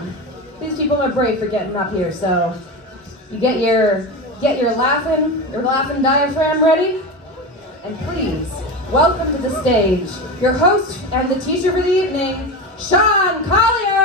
on. These people are brave for getting up here, so you get your laughing diaphragm ready, and please welcome to the stage your host and the teacher for the evening, Sean Collier.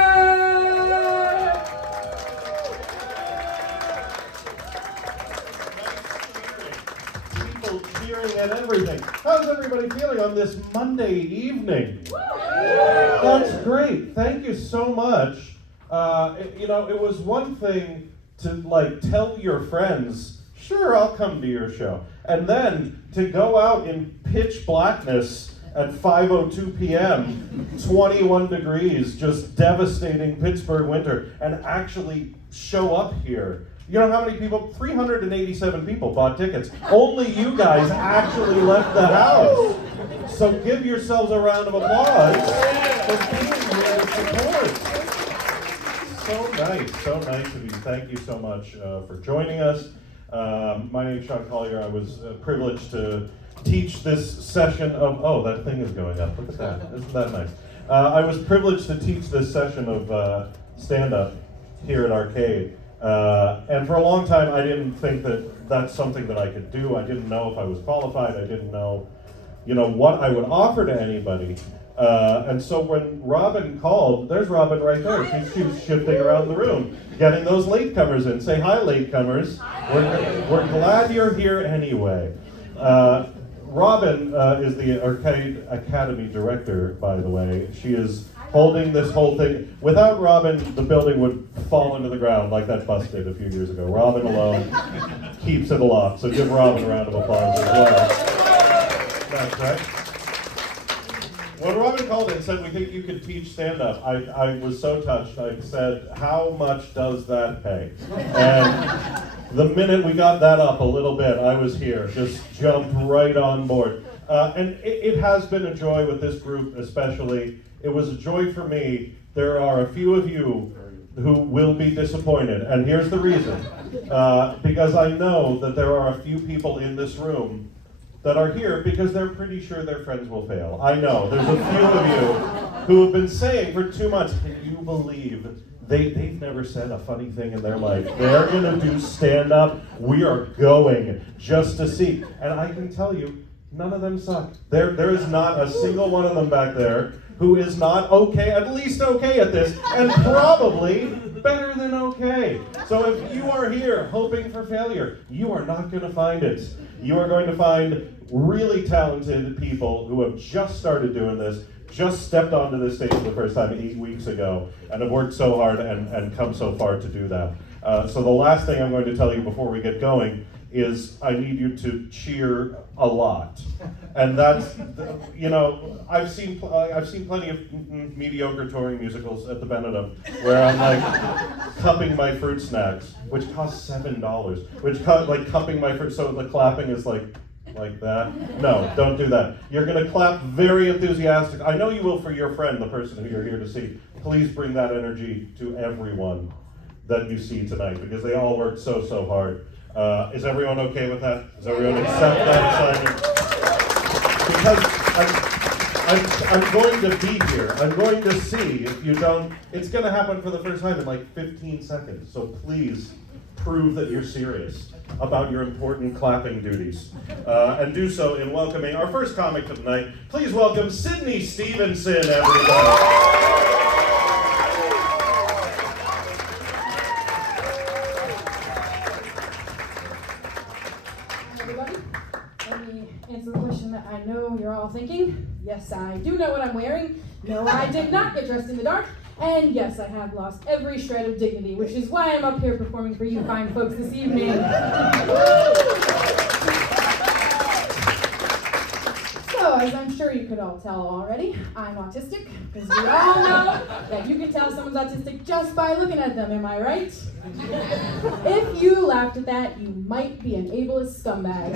People cheering and everything. How's everybody feeling on this Monday evening? That's great. Thank you so much. It was one thing to tell your friends, sure, I'll come to your show. And then to go out in pitch blackness at 5:02 p.m., 21 degrees, just devastating Pittsburgh winter, and actually show up here. You know how many people? 387 people bought tickets. Only you guys actually left the house. So give yourselves a round of applause for being here to support. So nice of you. Thank you so much for joining us. My name is Sean Collier. I was privileged to teach this session of, that thing is going up. Look at that. Isn't that nice? I was privileged to teach this session of stand-up here at Arcade. And for a long time, I didn't think that that's something that I could do. I didn't know if I was qualified. I didn't know, what I would offer to anybody. And so when Robin called, there's Robin right there. She's shifting around the room, getting those latecomers in. Say hi, latecomers. We're glad you're here anyway. Robin is the Arcade Academy director, by the way. She is holding this whole thing. Without Robin, the building would fall into the ground like that bus did a few years ago. Robin alone keeps it aloft. So give Robin a round of applause as well. That's right. When Robin called and said, we think you could teach stand-up, I was so touched. I said, how much does that pay? And the minute we got that up a little bit, I was here, just jumped right on board. And it has been a joy with this group especially. It was a joy for me. There are a few of you who will be disappointed, and here's the reason. Because I know that there are a few people in this room that are here because they're pretty sure their friends will fail. I know, there's a few of you who have been saying for 2 months, can you believe they've never said a funny thing in their life. They're gonna do stand-up, we are going just to see. And I can tell you, none of them suck. There is not a single one of them back there who is not okay, at least okay at this, and probably better than okay. So if you are here hoping for failure, you are not gonna find it. You are going to find really talented people who have just started doing this, just stepped onto this stage for the first time 8 weeks ago, and have worked so hard and come so far to do that. So the last thing I'm going to tell you before we get going is I need you to cheer a lot. And that's, I've seen plenty of mediocre touring musicals at the Benedum where I'm like cupping my fruit snacks, which cost $7, cupping my fruit, so the clapping is like that. No, don't do that. You're gonna clap very enthusiastic. I know you will for your friend, the person who you're here to see. Please bring that energy to everyone that you see tonight because they all worked so hard. Is everyone okay with that? Does everyone accept that assignment? Because I'm going to be here. I'm going to see if you don't. It's going to happen for the first time in like 15 seconds. So please prove that you're serious about your important clapping duties. And do so in welcoming our first comic of the night. Please welcome Sydney Stevenson, everybody. I know you're all thinking, yes, I do know what I'm wearing. No, I did not get dressed in the dark. And yes, I have lost every shred of dignity, which is why I'm up here performing for you fine folks this evening. So, as I'm sure you could all tell already, I'm autistic, because we all know that you can tell someone's autistic just by looking at them, am I right? If you laughed at that, you might be an ableist scumbag.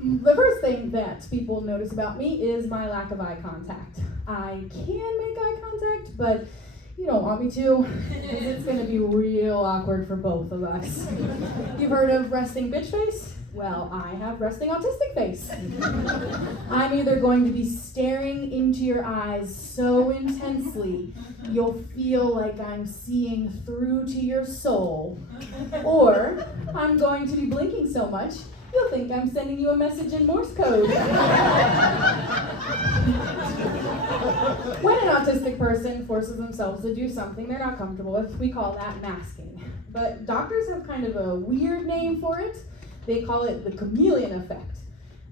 The first thing that people notice about me is my lack of eye contact. I can make eye contact, but you don't want me to, because it's going to be real awkward for both of us. You've heard of resting bitch face? Well, I have resting autistic face. I'm either going to be staring into your eyes so intensely you'll feel like I'm seeing through to your soul, or I'm going to be blinking so much you'll think I'm sending you a message in Morse code. When an autistic person forces themselves to do something they're not comfortable with, we call that masking. But doctors have kind of a weird name for it. They call it the chameleon effect.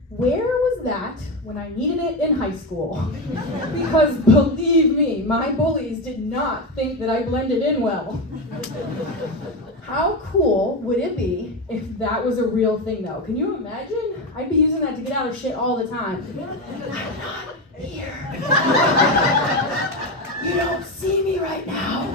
Where was that when I needed it in high school? Because believe me, my bullies did not think that I blended in well. How cool would it be if that was a real thing though? Can you imagine? I'd be using that to get out of shit all the time. I'm not here. You don't see me right now.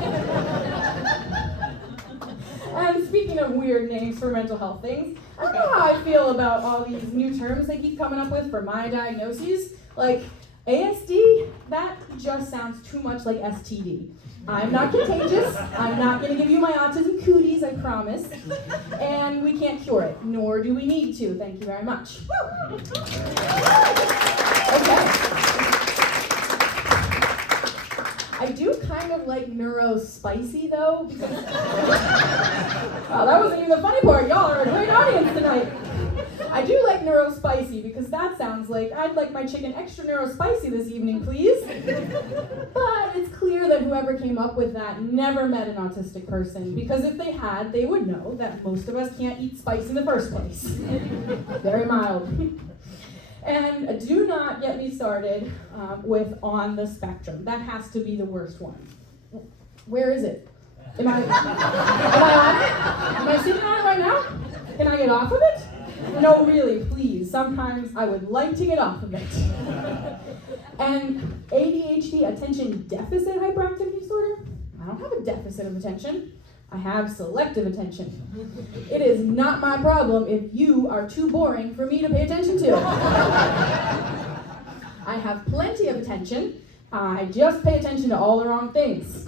And speaking of weird names for mental health things, I don't know how I feel about all these new terms they keep coming up with for my diagnoses. Like ASD, that just sounds too much like STD. I'm not contagious. I'm not going to give you my autism cooties, I promise. And we can't cure it, nor do we need to. Thank you very much. Okay. I do kind of like neuro-spicy though, because oh, that wasn't even the funny part. Y'all are a great audience tonight. I do like neuro-spicy because that sounds like I'd like my chicken extra neuro-spicy this evening, please. But it's clear that whoever came up with that never met an autistic person, because if they had, they would know that most of us can't eat spice in the first place. Very mild. And do not get me started with on the spectrum. That has to be the worst one. Where is it? Am I on it? Am I sitting on it right now? Can I get off of it? No, really, please. Sometimes I would like to get off of it. And ADHD, attention deficit hyperactivity disorder? I don't have a deficit of attention. I have selective attention. It is not my problem if you are too boring for me to pay attention to. I have plenty of attention. I just pay attention to all the wrong things.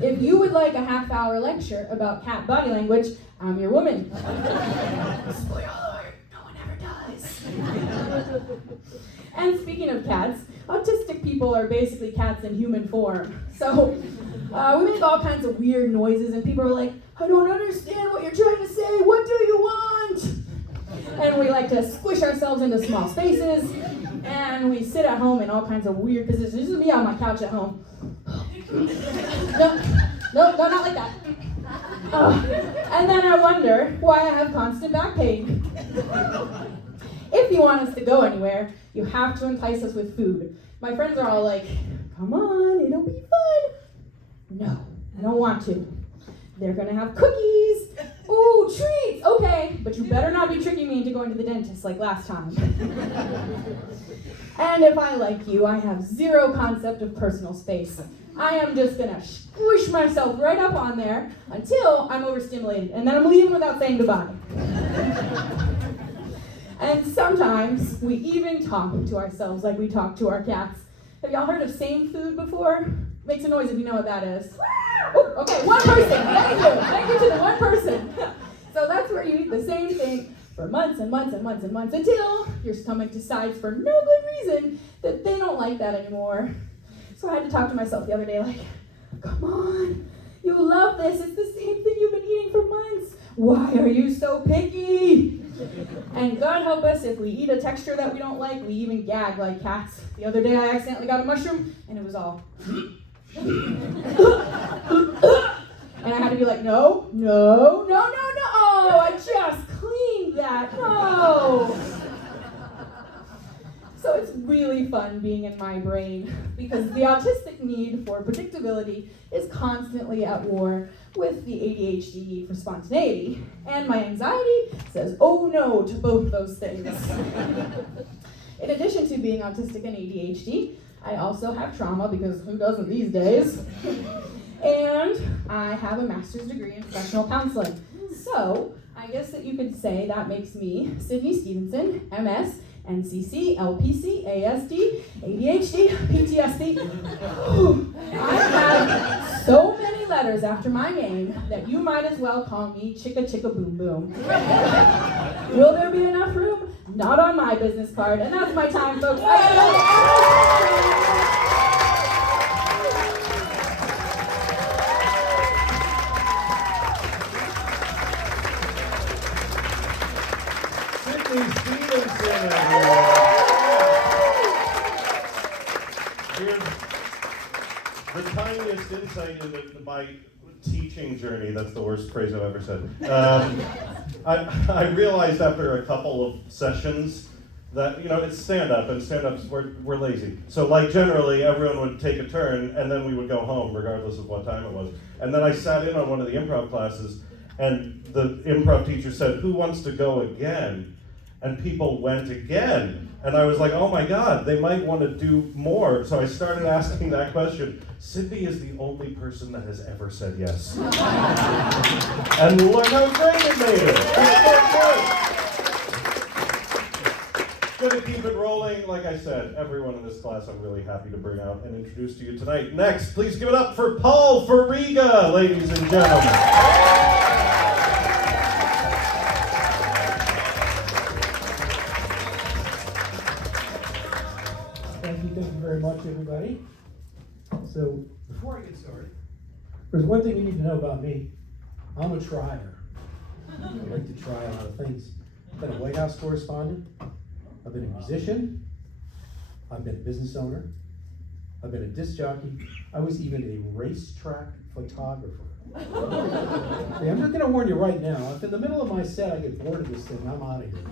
If you would like a half-hour lecture about cat body language, I'm your woman. Spoiler alert, no one ever does. And speaking of cats, autistic people are basically cats in human form. So we make all kinds of weird noises and people are like, I don't understand what you're trying to say, what do you want? And we like to squish ourselves into small spaces, and we sit at home in all kinds of weird positions. This is me on my couch at home. No, not like that. And then I wonder why I have constant back pain. If you want us to go anywhere, you have to entice us with food. My friends are all like, come on, it'll be fun. No, I don't want to. They're gonna have cookies. Ooh, treats, okay. But you better not be tricking me into going to the dentist like last time. And if I like you, I have zero concept of personal space. I am just gonna squish myself right up on there until I'm overstimulated, and then I'm leaving without saying goodbye. And sometimes we even talk to ourselves like we talk to our cats. Have y'all heard of same food before? Makes a noise if you know what that is. Ooh, okay, one person. Thank you. Thank you to the one person. So that's where you eat the same thing for months and months and months and months until your stomach decides for no good reason that they don't like that anymore. So I had to talk to myself the other day like, come on, you love this. It's the same thing you've been eating for months. Why are you so picky? And God help us if we eat a texture that we don't like, we even gag like cats. The other day I accidentally got a mushroom and it was all and I had to be like, no, I just cleaned that, no. So it's really fun being in my brain because the autistic need for predictability is constantly at war with the ADHD need for spontaneity. And my anxiety says, oh no, to both those things. In addition to being autistic and ADHD, I also have trauma because who doesn't these days? And I have a master's degree in professional counseling. So I guess that you could say that makes me Sydney Stevenson, MS, NCC, LPC, ASD, ADHD, PTSD. I have so many letters after my name that you might as well call me Chicka Chicka Boom Boom. Will there be enough room? Not on my business card. And that's my time, folks. Here's the tiniest insight into my teaching journey. That's the worst phrase I've ever said. I realized after a couple of sessions that, it's stand-up, and stand-ups, we're lazy. So like generally everyone would take a turn and then we would go home regardless of what time it was. And then I sat in on one of the improv classes and the improv teacher said, "Who wants to go again?" And people went again. And I was like, oh my God, they might want to do more. So I started asking that question. Sydney is the only person that has ever said yes. And look how great it made it. It's so good. Gonna keep it rolling. Like I said, everyone in this class I'm really happy to bring out and introduce to you tonight. Next, please give it up for Paul Fariga, ladies and gentlemen. Thank you very much, everybody. So, before I get started, there's one thing you need to know about me. I'm a trier. I like to try a lot of things. I've been a White House correspondent. I've been a musician. I've been a business owner. I've been a disc jockey. I was even a racetrack photographer. Hey, I'm just going to warn you right now, if in the middle of my set I get bored of this thing, I'm out of here.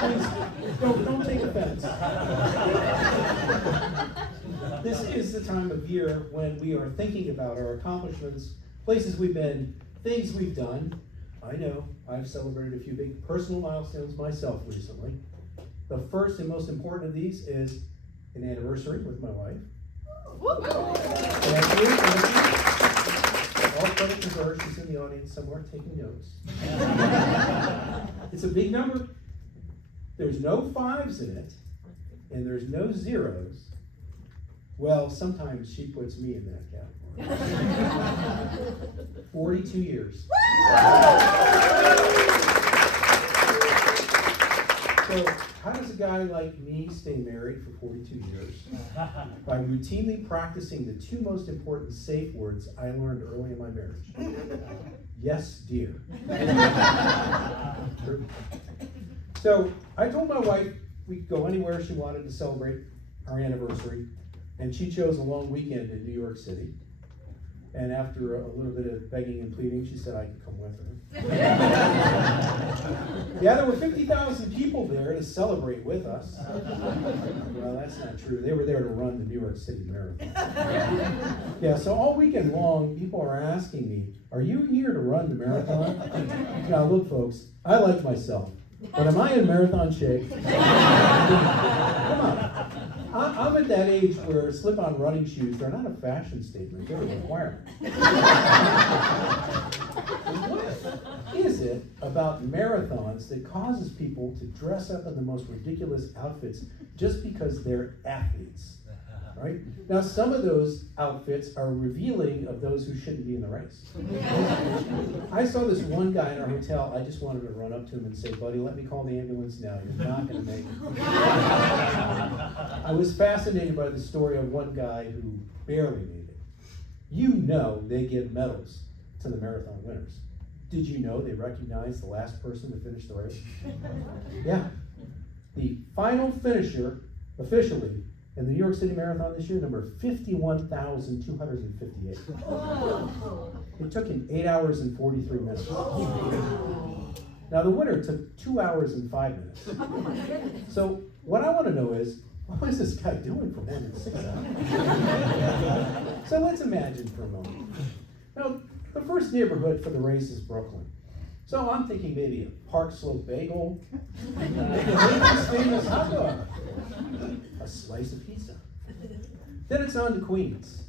Please, don't take offense. This is the time of year when we are thinking about our accomplishments, places we've been, things we've done. I know, I've celebrated a few big personal milestones myself recently. The first and most important of these is an anniversary with my wife. Thank you. All credit to her, she's in the audience somewhere taking notes. It's a big number. There's no 5s in it, and there's no 0s. Well, sometimes she puts me in that category. 42 years. So, how does a guy like me stay married for 42 years? By routinely practicing the two most important safe words I learned early in my marriage. Yes, dear. So, I told my wife we could go anywhere she wanted to celebrate our anniversary, and she chose a long weekend in New York City. And after a little bit of begging and pleading, she said I could come with her. Yeah, there were 50,000 people there to celebrate with us. Well, that's not true. They were there to run the New York City Marathon. Yeah, so all weekend long, people are asking me, are you here to run the marathon? Now, look, folks, I like myself, but am I in marathon shape? Come on. I'm at that age where slip-on running shoes are not a fashion statement, they're a requirement. What is it about marathons that causes people to dress up in the most ridiculous outfits just because they're athletes? Right? Now, some of those outfits are revealing of those who shouldn't be in the race. I saw this one guy in our hotel. I just wanted to run up to him and say, buddy, let me call the ambulance now. You're not going to make it. I was fascinated by the story of one guy who barely made it. You know they give medals to the marathon winners. Did you know they recognize the last person to finish the race? Yeah. The final finisher, officially, in the New York City Marathon this year, number 51,258. It took him 8 hours and 43 minutes. Now the winner took 2 hours and 5 minutes. So what I want to know is, what is this guy doing for more than 6 hours? So let's imagine for a moment. Now, the first neighborhood for the race is Brooklyn. So I'm thinking maybe a Park Slope bagel, maybe a famous hot dog, a slice of pizza. Then it's on to Queens.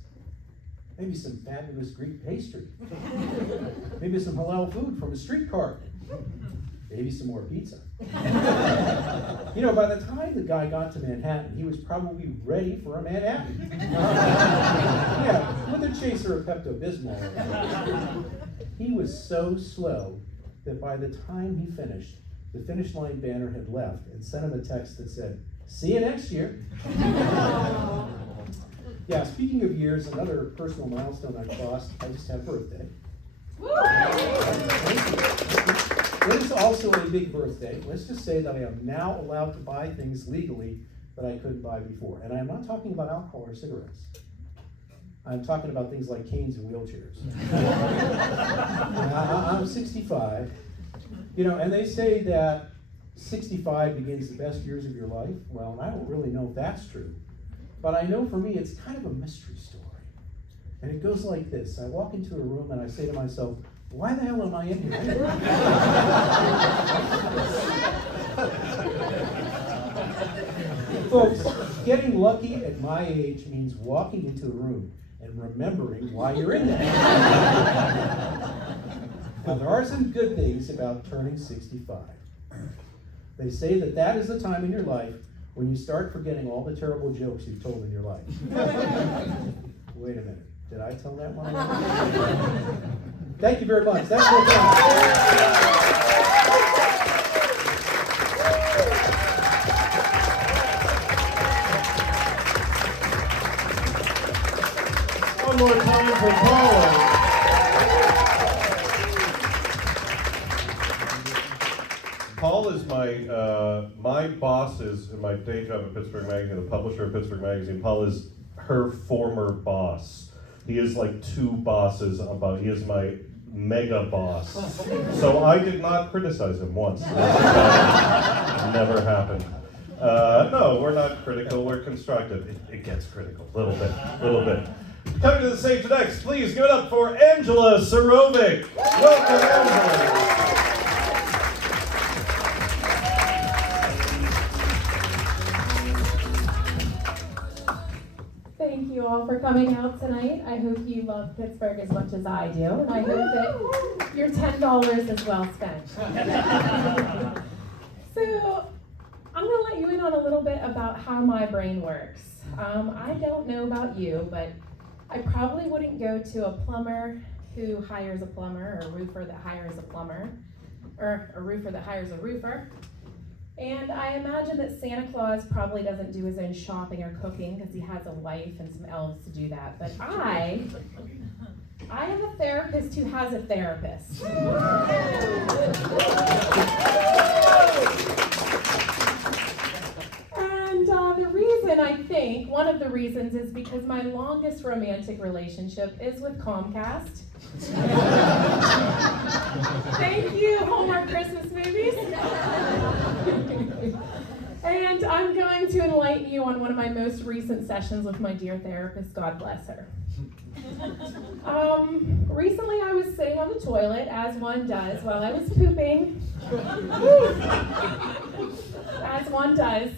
Maybe some fabulous Greek pastry. Maybe some halal food from a street cart. Maybe some more pizza. You know, by the time the guy got to Manhattan, he was probably ready for a Manhattan. Yeah, with a chaser of Pepto-Bismol. He was so slow, that by the time he finished, the finish line banner had left and sent him a text that said, "See you next year." Yeah, speaking of years, another personal milestone I crossed, I just had a birthday. It is also a big birthday. Let's just say that I am now allowed to buy things legally that I couldn't buy before. And I'm not talking about alcohol or cigarettes. I'm talking about things like canes and wheelchairs. I'm 65, and they say that 65 begins the best years of your life. Well, I don't really know if that's true, but I know for me it's kind of a mystery story. And it goes like this. I walk into a room and I say to myself, why the hell am I in here? Folks, getting lucky at my age means walking into a room and remembering why you're in there. Now, there are some good things about turning 65. They say that is the time in your life when you start forgetting all the terrible jokes you've told in your life. Wait a minute. Did I tell that one? Thank you very much. That's my time. One more time for Paula. Paul is my boss is in my day job at Pittsburgh Magazine, the publisher of Pittsburgh Magazine. Paul is her former boss. He is like two bosses above. He is my mega boss. So I did not criticize him once. Never happened. No, we're not critical, we're constructive. It gets critical, a little bit. Coming to the stage next, please give it up for Angela Sorovic. Welcome, Angela. Thank you all for coming out tonight. I hope you love Pittsburgh as much as I do, and I hope that your $10 is well spent. So, I'm going to let you in on a little bit about how my brain works. I don't know about you, but I probably wouldn't go to a plumber who hires a plumber, or a roofer that hires a plumber, or a roofer that hires a roofer. And I imagine that Santa Claus probably doesn't do his own shopping or cooking because he has a wife and some elves to do that. But I have a therapist who has a therapist. And the reason, I think, one of the reasons is because my longest romantic relationship is with Comcast. Thank you, Hallmark Christmas movies. And I'm going to enlighten you on one of my most recent sessions with my dear therapist, God bless her. Recently I was sitting on the toilet, as one does, while I was pooping. As one does.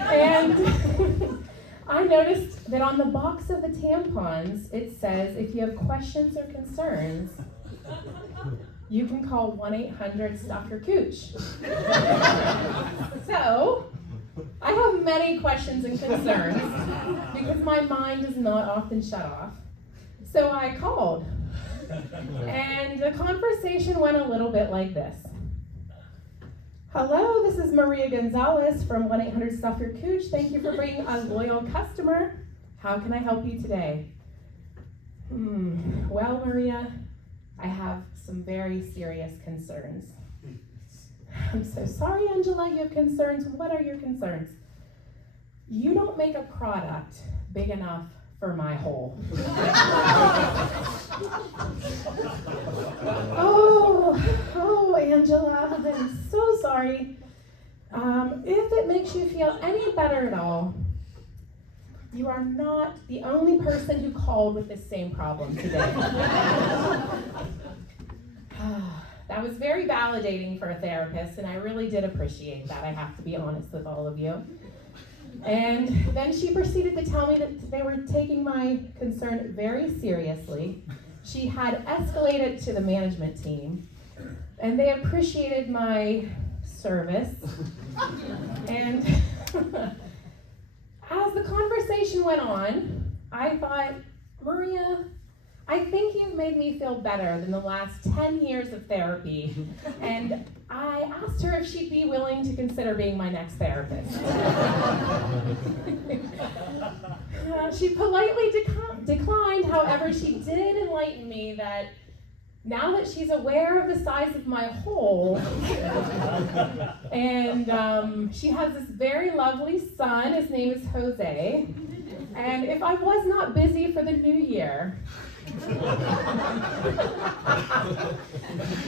And I noticed that on the box of the tampons, it says, if you have questions or concerns, you can call 1-800-STUFF-YOUR-COOCH. So, I have many questions and concerns because my mind is not often shut off. So I called. And the conversation went a little bit like this. Hello, this is Maria Gonzalez from 1-800-STUFF-YOUR-COOCH. Thank you for being a loyal customer. How can I help you today? Well, Maria, I have some very serious concerns. I'm so sorry, Angela, you have concerns. What are your concerns? You don't make a product big enough for my hole. Oh, Angela, I'm so sorry. If it makes you feel any better at all, you are not the only person who called with this same problem today. That was very validating for a therapist, and I really did appreciate that. I have to be honest with all of you. And then she proceeded to tell me that they were taking my concern very seriously. She had escalated to the management team, and they appreciated my service. And as the conversation went on, I thought, Maria, I think you've made me feel better than the last 10 years of therapy. And I asked her if she'd be willing to consider being my next therapist. She politely declined, however, she did enlighten me that now that she's aware of the size of my hole, and she has this very lovely son, his name is Jose, and if I was not busy for the new year,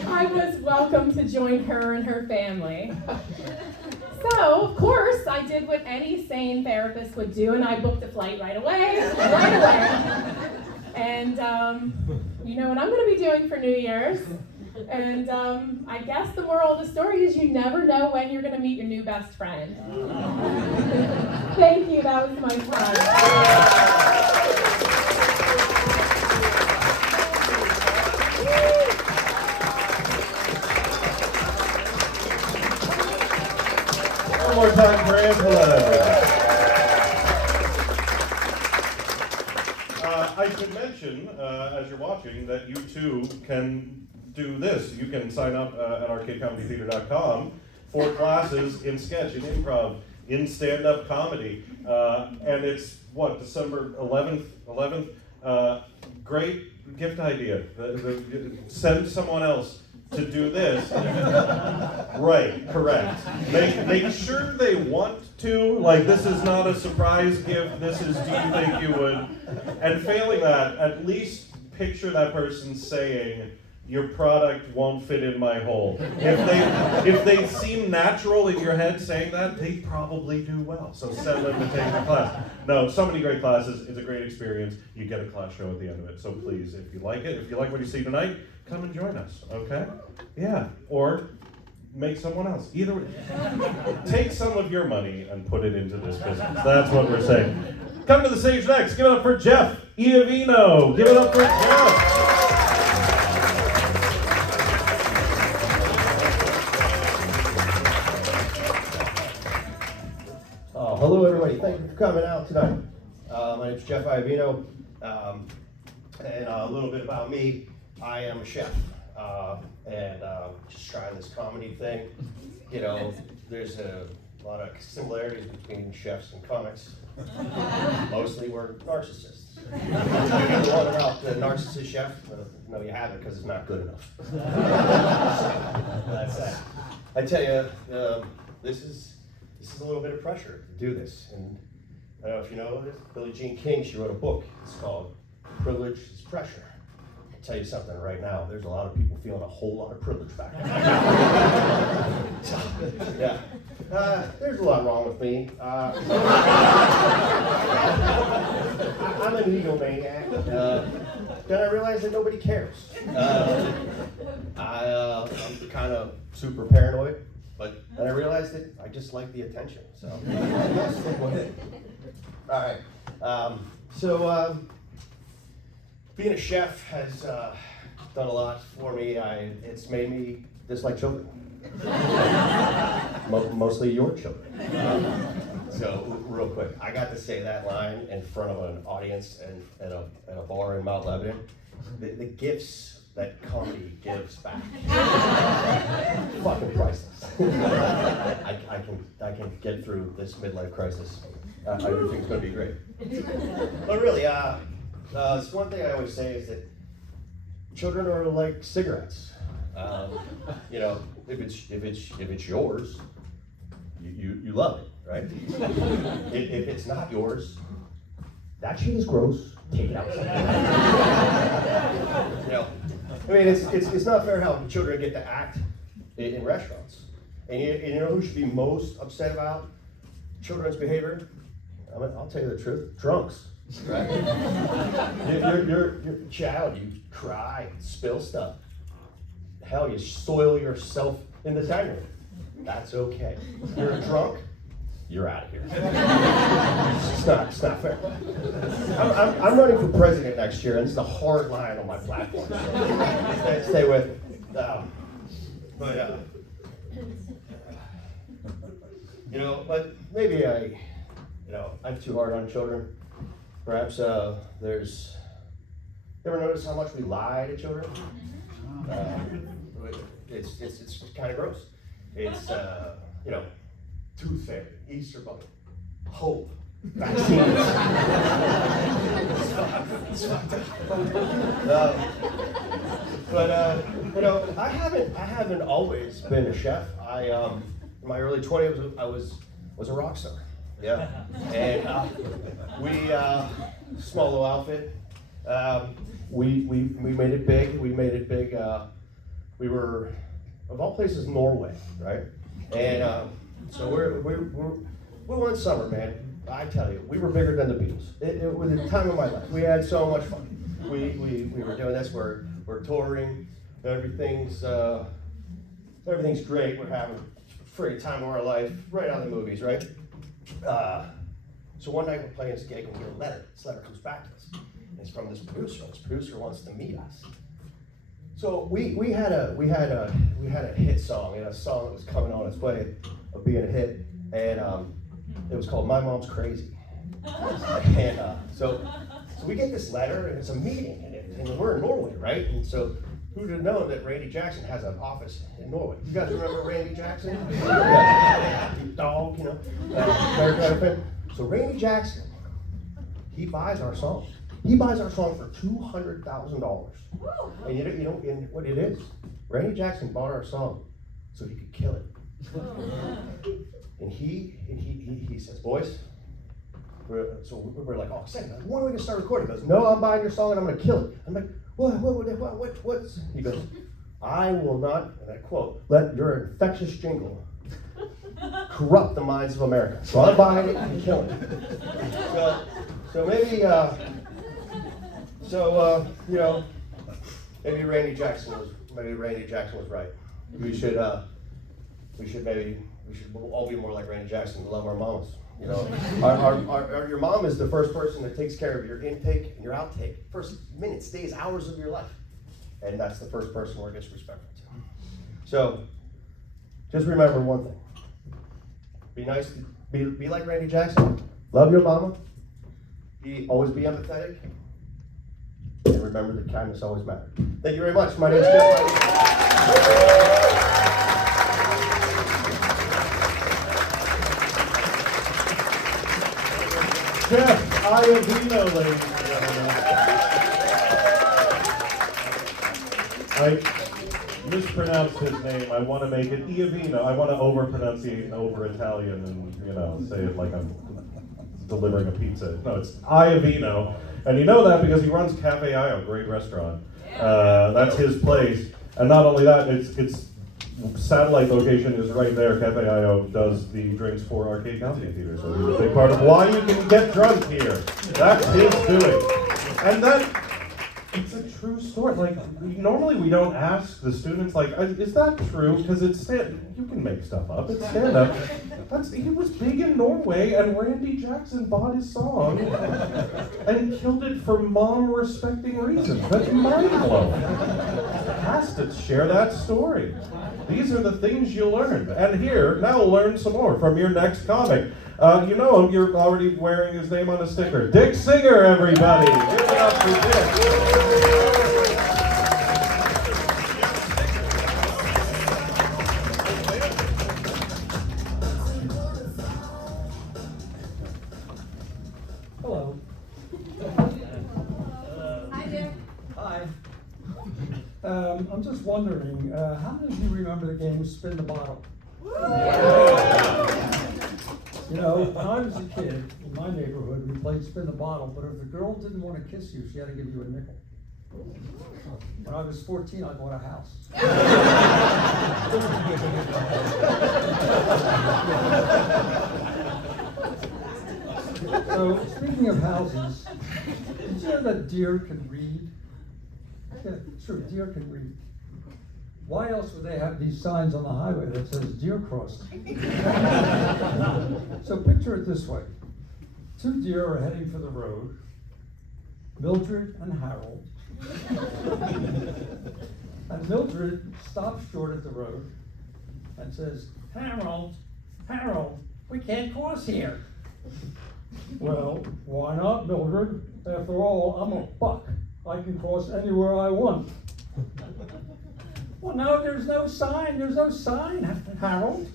I was welcome to join her and her family. So, of course, I did what any sane therapist would do, and I booked a flight right away. And you know what I'm going to be doing for New Year's. And I guess the moral of the story is you never know when you're going to meet your new best friend. Thank you, that was my time. One more time for Angela. I should mention, as you're watching, that you too can do this. You can sign up at arcadecomedytheater.com for classes in sketch, in improv, in stand-up comedy. And it's, what, December 11th? Great gift idea. Send someone else to do this. Right, correct. Make sure they want to. Like, this is not a surprise gift. This is, do you think you would? And failing that, at least picture that person saying, your product won't fit in my hole. If they seem natural in your head saying that, they probably do well. So send them to take the class. No, so many great classes. It's a great experience. You get a class show at the end of it. So please, if you like it, if you like what you see tonight, come and join us, okay? Yeah, or make someone else. Either way. Take some of your money and put it into this business. That's what we're saying. Come to the stage next. Give it up for Jeff Iovino. Give it up for Jeff. Hello, everybody. Thank you for coming out tonight. My name is Jeff Iovino, and a little bit about me. I am a chef, and just trying this comedy thing. You know, there's a lot of similarities between chefs and comics. Mostly we're narcissists. You know about the narcissist chef? No, you haven't, because it's not good enough. So, that's that. I tell you, this is a little bit of pressure to do this. And I don't know if you know this, Billie Jean King, she wrote a book. It's called Privilege is Pressure. I'll tell you something right now, there's a lot of people feeling a whole lot of privilege back there. Yeah. There's a lot wrong with me. I'm an egomaniac. Then I realized that nobody cares. I'm kind of super paranoid. But then I realized that I just like the attention, so I'll stick with it. All right. Being a chef has done a lot for me. It's made me dislike children, mostly your children. So real quick, I got to say that line in front of an audience at a bar in Mount Lebanon. The gifts that comedy gives back. Fucking priceless. I can get through this midlife crisis. I think it's gonna be great. But really, it's one thing I always say is that children are like cigarettes. You know, if it's yours, you love it, right? If it's not yours, that shit is gross. Take it out. You know, I mean, it's not fair how children get to act in restaurants. And you know who should be most upset about children's behavior? I'll tell you the truth, drunks. Right? You're a child, you cry, spill stuff. Hell, you soil yourself in the dining room. That's okay. You're a drunk, you're out of here. It's not fair. I'm running for president next year, and it's a hard line on my platform. So stay with me. But maybe I'm too hard on children. Perhaps there's ever notice how much we lie to children? It's kind of gross. It's, tooth fairy, Easter bunny, hope, vaccines. It's fucked up. I haven't always been a chef. In my early 20s, I was a rock star. Yeah, and we small little outfit. We made it big. We made it big. We were, of all places, Norway, right? And so we're one summer, man. I tell you, we were bigger than the Beatles. It was the time of my life. We had so much fun. We were doing this. We're touring. Everything's great. We're having a free time of our life, right out of the movies, right? So one night we're playing this gig and we get a letter. This letter comes back to us. And it's from this producer. This producer wants to meet us. So we had a hit song, and a song that was coming on its way of being a hit, and it was called "My Mom's Crazy." And so we get this letter, and it's a meeting, and we're in Norway, right? And so who'd have known that Randy Jackson has an office in Norway? You guys remember Randy Jackson? Yeah, dog, very kind of thing. So Randy Jackson, he buys our song. He buys our song for $200,000. And you know what it is? Randy Jackson bought our song so he could kill it. And he says, boys, we're like, oh, say, when are we gonna start recording? He goes, no, I'm buying your song and I'm gonna kill it. I'm like, what's? He goes, I will not, and I quote, let your infectious jingle corrupt the minds of America. So I'm buying it and killing it. So maybe, maybe Randy Jackson was right. We should all be more like Randy Jackson and love our mamas. You know, your mom is the first person that takes care of your intake and your outtake. First minutes, days, hours of your life, and that's the first person where it gets respectful to. So, just remember one thing: be nice, be like Randy Jackson. Love your mama. Always be empathetic. And remember that kindness always matters. Thank you very much. My name is Jeff. Jeff Iovino, ladies and gentlemen. I mispronounced his name. I want to make it Iovino. I want to over-pronunciate and over-Italian and, say it like I'm delivering a pizza. No, it's Iovino. And you know that because he runs Cafe Io, great restaurant. That's his place. And not only that, its satellite location is right there. Cafe Io does the drinks for Arcade Comedy Theater, so he's a big part of why you can get drunk here. That's his doing. And it's a true story. Like, normally we don't ask the students, like, is that true? Because you can make stuff up. It's stand-up. He was big in Norway, and Randy Jackson bought his song and killed it for mom-respecting reasons. That's mind-blowing. Has to share that story. These are the things you learn. And here, now learn some more from your next comic. You know him, you're already wearing his name on a sticker. Dick Singer, everybody. Give it up for Dick. Hello. Hi, Dick. Hi. I'm just wondering, how many of you remember the game Spin the Bottle? You know, when I was a kid, in my neighborhood, we played Spin the Bottle, but if the girl didn't want to kiss you, she had to give you a nickel. When I was 14, I bought a house. So, speaking of houses, did you know that deer can read? Yeah, true, deer can read. Why else would they have these signs on the highway that says deer crossing? So picture it this way. Two deer are heading for the road, Mildred and Harold. And Mildred stops short at the road and says, Harold, we can't cross here. Well, why not, Mildred? After all, I'm a buck. I can cross anywhere I want. Well, no, there's no sign, Harold.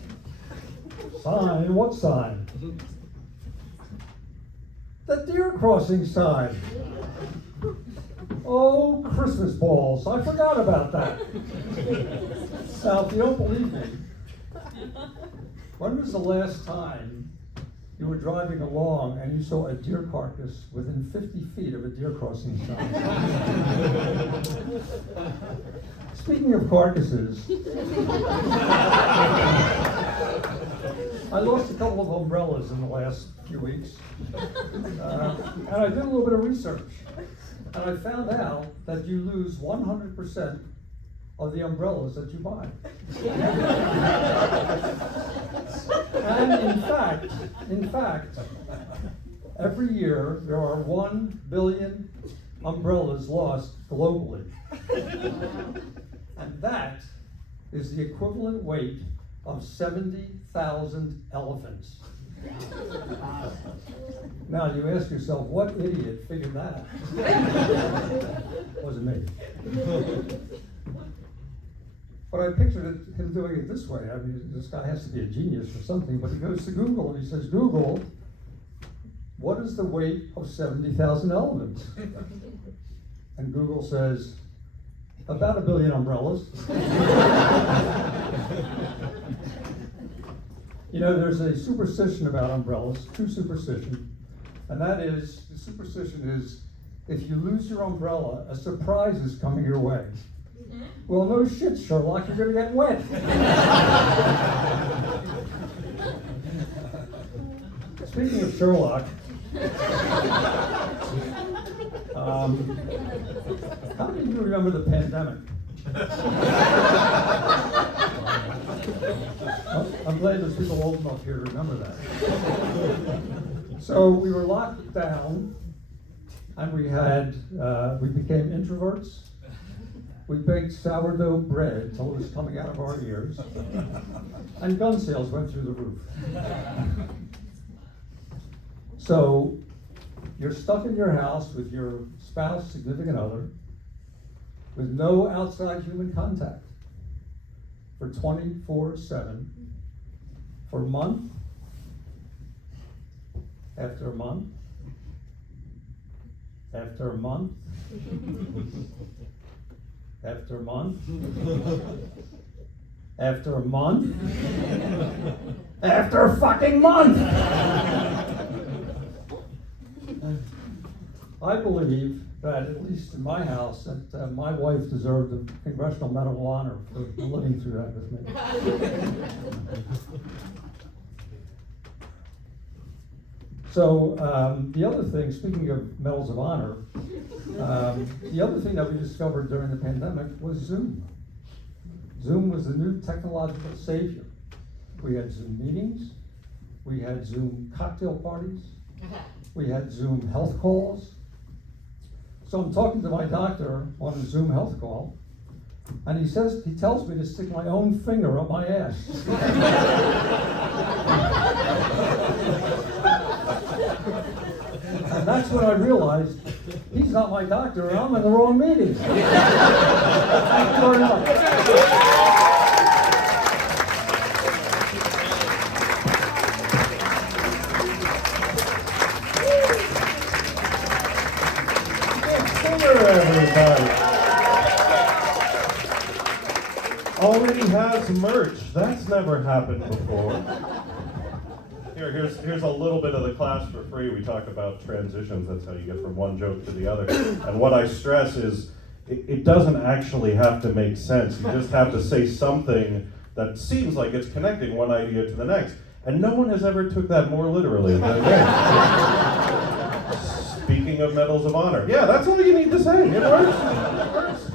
Sign? What sign? The deer crossing sign. Oh, Christmas balls, I forgot about that. Now, if you don't believe me, when was the last time you were driving along and you saw a deer carcass within 50 feet of a deer crossing sign? Speaking of carcasses, I lost a couple of umbrellas in the last few weeks. And I did a little bit of research. And I found out that you lose 100% of the umbrellas that you buy. And in fact, every year there are 1 billion umbrellas lost globally. And that is the equivalent weight of 70,000 elephants. Now you ask yourself, what idiot figured that out? Wasn't me. But I pictured him doing it this way. I mean, this guy has to be a genius or something, but he goes to Google and he says, Google, what is the weight of 70,000 elephants? And Google says, about 1 billion umbrellas. You know, there's a superstition about umbrellas, true superstition, and that is, the superstition is, if you lose your umbrella, a surprise is coming your way. Well, no shit, Sherlock, you're gonna get wet. Speaking of Sherlock, how many of you remember the pandemic? Well, I'm glad there's people old enough here to remember that. So we were locked down, and we became introverts. We baked sourdough bread till it was coming out of our ears, and gun sales went through the roof. So you're stuck in your house with your spouse, significant other, with no outside human contact for 24/7 for a month after a month after a month after a month after a month after a fucking month. I believe that, at least in my house, that my wife deserved a Congressional Medal of Honor for living through that with me. So the other thing, speaking of Medals of Honor, the other thing that we discovered during the pandemic was Zoom. Zoom was the new technological savior. We had Zoom meetings, we had Zoom cocktail parties, we had Zoom health calls. So I'm talking to my doctor on a Zoom health call, and he tells me to stick my own finger up my ass. And that's when I realized he's not my doctor and I'm in the wrong meeting. Thank you very much. Everybody already has merch. That's never happened before. Here's a little bit of the class for free. We talk about transitions. That's how you get from one joke to the other. And what I stress is it doesn't actually have to make sense. You just have to say something that seems like it's connecting one idea to the next. And no one has ever took that more literally than me. Speaking of Medals of Honor. Yeah, that's all you need to say. It works. It works.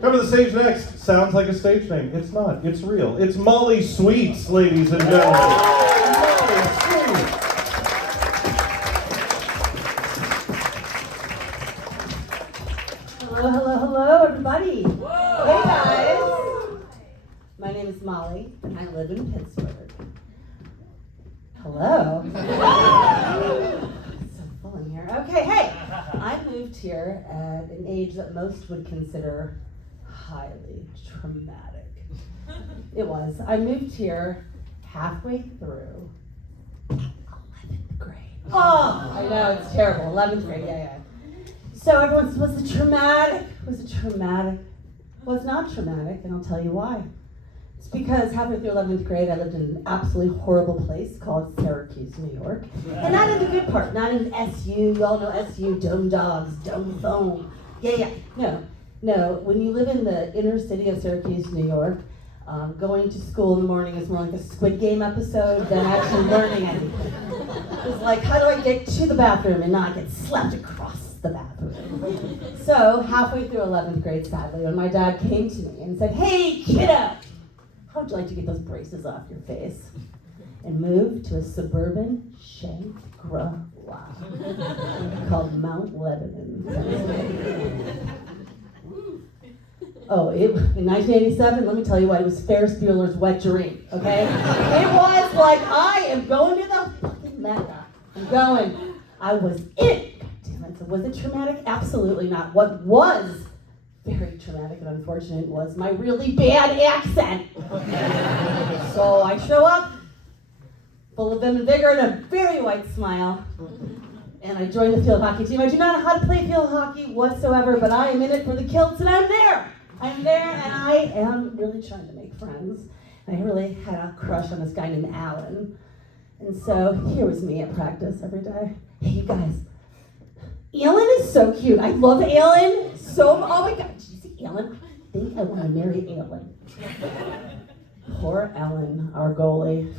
Come to the stage next. Sounds like a stage name. It's not. It's real. It's Molly Sweets, ladies and gentlemen. Molly Sweets. Hello, everybody. Hey, guys. My name is Molly, and I live in Pittsburgh. Hello. So full in here. Okay, hey, I moved here at an age that most would consider highly traumatic. It was. I moved here halfway through 11th grade. Oh, I know, it's terrible. 11th grade, yeah. So everyone says, was it traumatic? Was it traumatic? Well, it's not traumatic, and I'll tell you why. It's because halfway through 11th grade, I lived in an absolutely horrible place called Syracuse, New York. And not in the good part, not in SU. You all know SU, dumb dogs, dumb phone. Yeah. No, when you live in the inner city of Syracuse, New York, going to school in the morning is more like a Squid Game episode than actually learning anything. It's like, how do I get to the bathroom and not get slapped across the bathroom? So, halfway through 11th grade, sadly, when my dad came to me and said, hey, kiddo, how would you like to get those braces off your face? And move to a suburban Shangri-La called Mount Lebanon. Oh, in 1987, let me tell you what, it was Ferris Bueller's Wet Dream, okay? It was like, I am going to the fucking Mecca. I was in. God damn it, so was it traumatic? Absolutely not. What was very traumatic and unfortunate was my really bad accent. So I show up, full of vim and vigor and a very white smile, and I joined the field hockey team. I do not know how to play field hockey whatsoever, but I am in it for the kilts, and I'm there, and I am really trying to make friends. And I really had a crush on this guy named Alan. And so here was me at practice every day. Hey, you guys, Alan is so cute. I love Alan. Oh my God, did you see Alan? I think I want to marry Alan. Poor Alan, our goalie.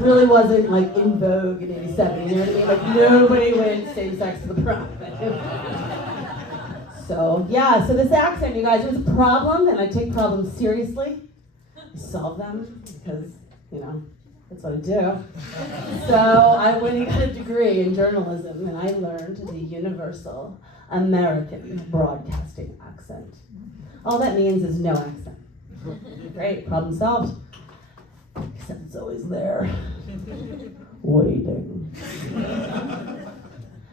Really wasn't like in vogue in 87, you know what I mean? Like nobody went same-sex to the prom. So this accent, you guys, it was a problem, and I take problems seriously. I solve them because, that's what I do. So I went and got a degree in journalism, and I learned the universal American broadcasting accent. All that means is no accent. Great, problem solved. Except it's always there, waiting.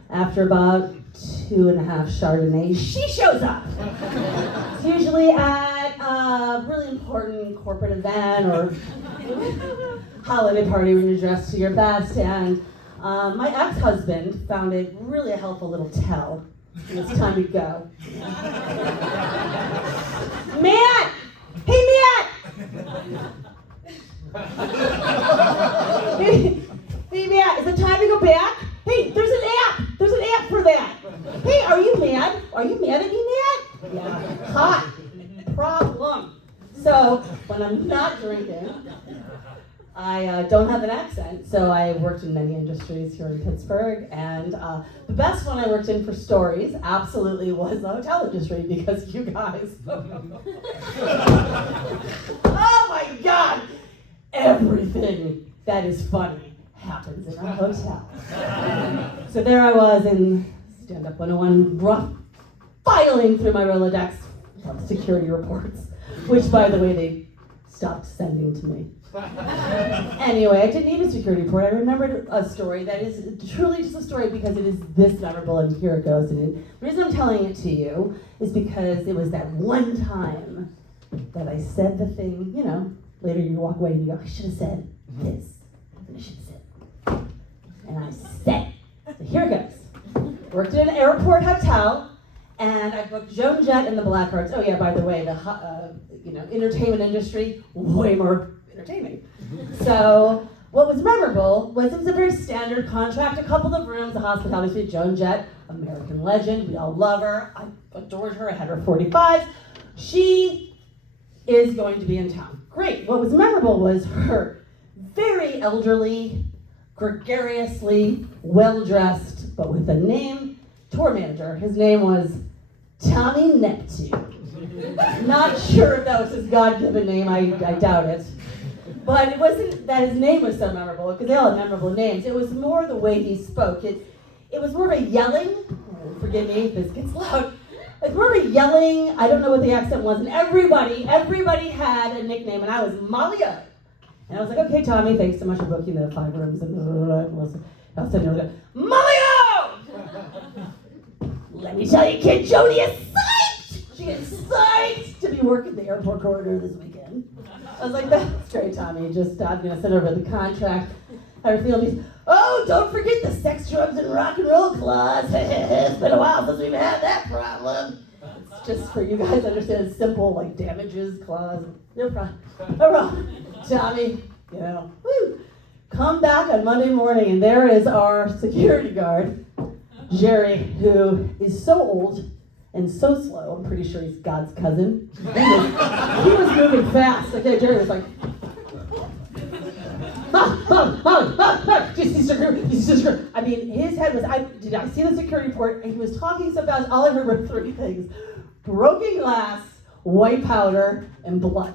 After about 2.5 Chardonnays, she shows up. It's usually at a really important corporate event or holiday party when you're dressed to your best. And my ex-husband found it really a helpful little tell. And it's time to go. Matt! Hey, Matt! Hey, Matt, is it time to go back? Hey, there's an app for that. Hey, are you mad? Are you mad at me, Matt? Yeah, hot problem. So, when I'm not drinking, I don't have an accent, so I worked in many industries here in Pittsburgh, and the best one I worked in for stories absolutely was the hotel industry, because you guys, oh my God, everything that is funny happens in a hotel. So there I was in Standup 101, filing through my Rolodex of security reports, which, by the way, they stopped sending to me. Anyway, I didn't need a security report. I remembered a story that is truly just a story because it is this memorable, and here it goes. And the reason I'm telling it to you is because it was that one time that I said the thing, later you walk away and you go, I should have said this. I should have said. And I said. So here it goes. Worked in an airport hotel, and I booked Joan Jett and the Blackhearts. Oh yeah, by the way, the entertainment industry, way more entertaining. So what was memorable was it was a very standard contract, a couple of rooms, a hospitality suite. Joan Jett, American legend, we all love her. I adored her, I had her 45. She is going to be in town. Great. What was memorable was her very elderly, gregariously well-dressed, but with a name, tour manager. His name was Tommy Neptune. Not sure if that was his God-given name, I doubt it. But it wasn't that his name was so memorable, because they all had memorable names. It was more the way he spoke. It was more of a yelling, forgive me if this gets loud, it's more of a yelling, I don't know what the accent was, and everybody had a nickname, and I was Molly O. And I was like, okay, Tommy, thanks so much for booking the 5 rooms. And I was sitting there, Mario! Let me tell you, kid, Jody is psyched! She is psyched to be working the airport corridor this weekend. I was like, that's great, Tommy. Just, I'm going to send over the contract. Everything will be, oh, don't forget the sex, drugs, and rock and roll clause. It's been a while since we've had that problem. It's just for you guys to understand, simple, like, damages clause. No problem. No problem. Tommy, you know, woo. Come back on Monday morning, and there is our security guard, Jerry, who is so old and so slow. I'm pretty sure he's God's cousin. He was moving fast. Like, Jerry was like, I mean, his head was, did I see the security report? And he was talking so fast, all I heard were 3 things. Broken glass, white powder, and blood.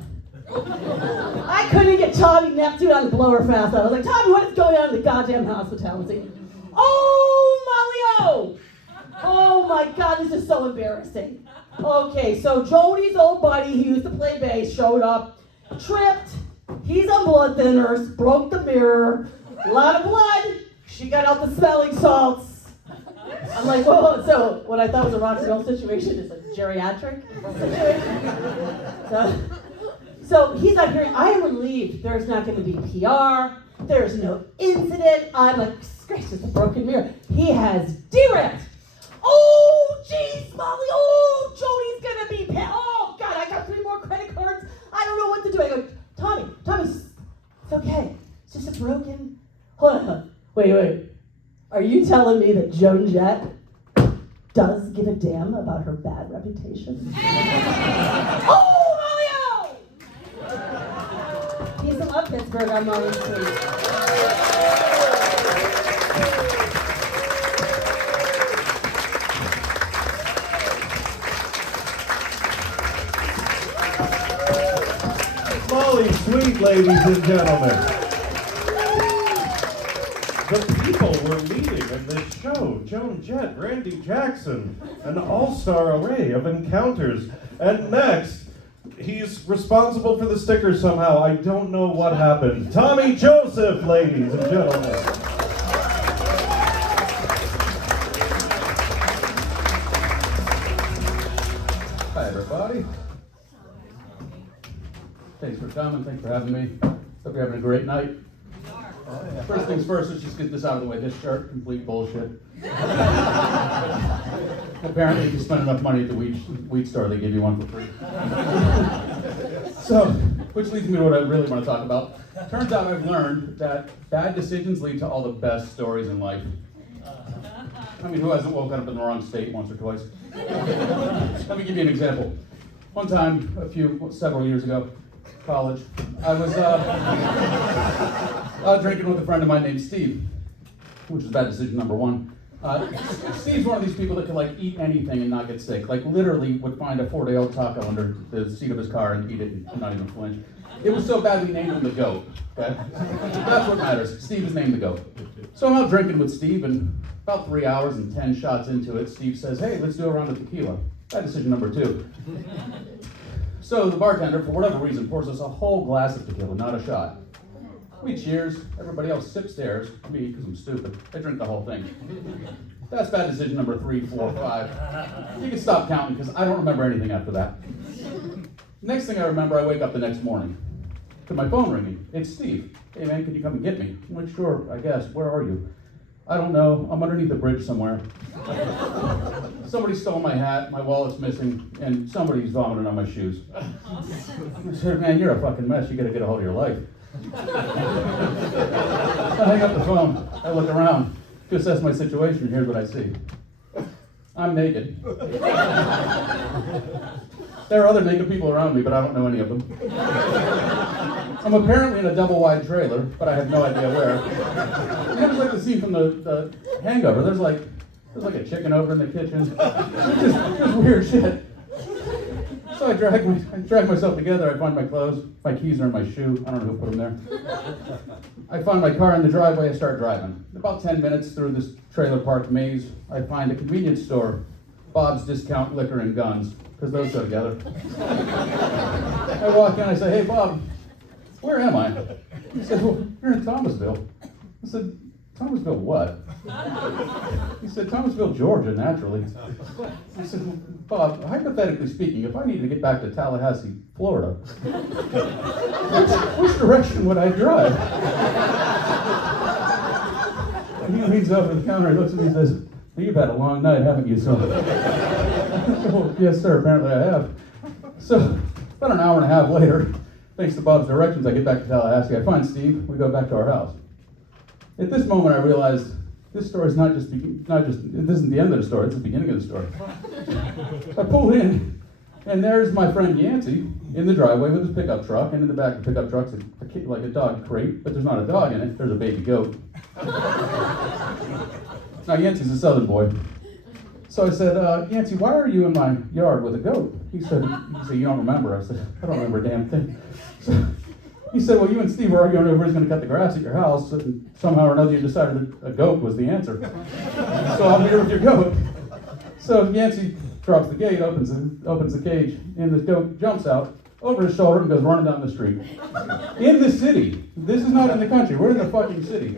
I couldn't get Tommy Neptune on the blower fast. I was like, Tommy, what is going on in the goddamn hospitality? Oh, Mario! Oh my God, this is so embarrassing. Okay, so Jody's old buddy, he used to play bass, showed up, tripped. He's on blood thinners, broke the mirror, a lot of blood. She got out the smelling salts. I'm like, whoa, so what I thought was a rock and roll situation is a geriatric situation. So he's out here, I am relieved there's not going to be PR, there's no incident. I'm like, gracious, a broken mirror. He has derailed. Oh, jeez, Molly, oh, Jody's going to be pissed. Oh, God, I got 3 more credit cards. I don't know what to do. I go, Tommy, it's okay. It's just a broken, hold on. Wait. Are you telling me that Joan Jett does give a damn about her bad reputation? Oh, Mario! Peace and love, Pittsburgh. I'm Molly Sweet. Molly Sweet, ladies and gentlemen. The people we're meeting in this show: Joan Jett, Randy Jackson, an all-star array of encounters. And next, he's responsible for the sticker somehow. I don't know what happened. Tommy Joseph, ladies and gentlemen. Hi, everybody. Thanks for coming. Thanks for having me. Hope you're having a great night. First things first, let's just get this out of the way. This shirt, complete bullshit. Apparently, if you spend enough money at the weed store, they give you one for free. So, which leads me to what I really want to talk about. Turns out I've learned that bad decisions lead to all the best stories in life. I mean, who hasn't woken up in the wrong state once or twice? Let me give you an example. One time, several years ago, college, I was drinking with a friend of mine named Steve, which is bad decision number 1. Steve's one of these people that can like eat anything and not get sick. Like literally would find a 4-day-old taco under the seat of his car and eat it and not even flinch. It was so bad we named him the GOAT, okay? That's what matters. Steve is named the GOAT. So I'm out drinking with Steve, and about 3 hours and 10 shots into it, Steve says, hey, let's do a round of tequila. Bad decision number 2. So the bartender, for whatever reason, pours us a whole glass of tequila, not a shot. We cheers, everybody else sips theirs. Me, because I'm stupid, I drink the whole thing. That's bad decision number 3, 4, 5. You can stop counting, because I don't remember anything after that. Next thing I remember, I wake up the next morning to my phone ringing. It's Steve. Hey man, can you come and get me? I'm like, sure, I guess. Where are you? I don't know. I'm underneath the bridge somewhere. Somebody stole my hat, my wallet's missing, and somebody's vomiting on my shoes. I said, man, you're a fucking mess. You gotta get a hold of your life. I hang up the phone. I look around to assess my situation. Here's what I see. I'm naked. There are other naked people around me, but I don't know any of them. I'm apparently in a double-wide trailer, but I have no idea where. You know, it's like the scene from the Hangover. There's like a chicken over in the kitchen. Just weird shit. So I drag myself together. I find my clothes. My keys are in my shoe. I don't know who put them there. I find my car in the driveway. I start driving. About 10 minutes through this trailer park maze, I find a convenience store. Bob's Discount Liquor and Guns, because those go together. I walk in. I say, hey, Bob, where am I? He said, well, you're in Thomasville. I said, Thomasville what? He said, Thomasville, Georgia, naturally. I said, well, Bob, hypothetically speaking, if I needed to get back to Tallahassee, Florida, which direction would I drive? And he leans over the counter and looks at me and says, well, you've had a long night, haven't you, son? Well, yes, sir, apparently I have. So, about an hour and a half later, thanks to Bob's directions, I get back to Tallahassee. I find Steve, we go back to our house. At this moment, I realized this story's this isn't the end of the story, it's the beginning of the story. I pulled in, and there's my friend Yancey in the driveway with his pickup truck, and in the back of the pickup truck's like a dog crate, but there's not a dog in it, there's a baby goat. Now, Yancey's a southern boy. So I said, Yancey, why are you in my yard with a goat? He said, you don't remember? I said, I don't remember a damn thing. So he said, well, you and Steve were arguing over who's going to cut the grass at your house, and somehow or another you decided that a goat was the answer. So I'm here with your goat. So Yancey drops the gate, opens the cage, and the goat jumps out over his shoulder and goes running down the street. In the city. This is not in the country. We're in the fucking city.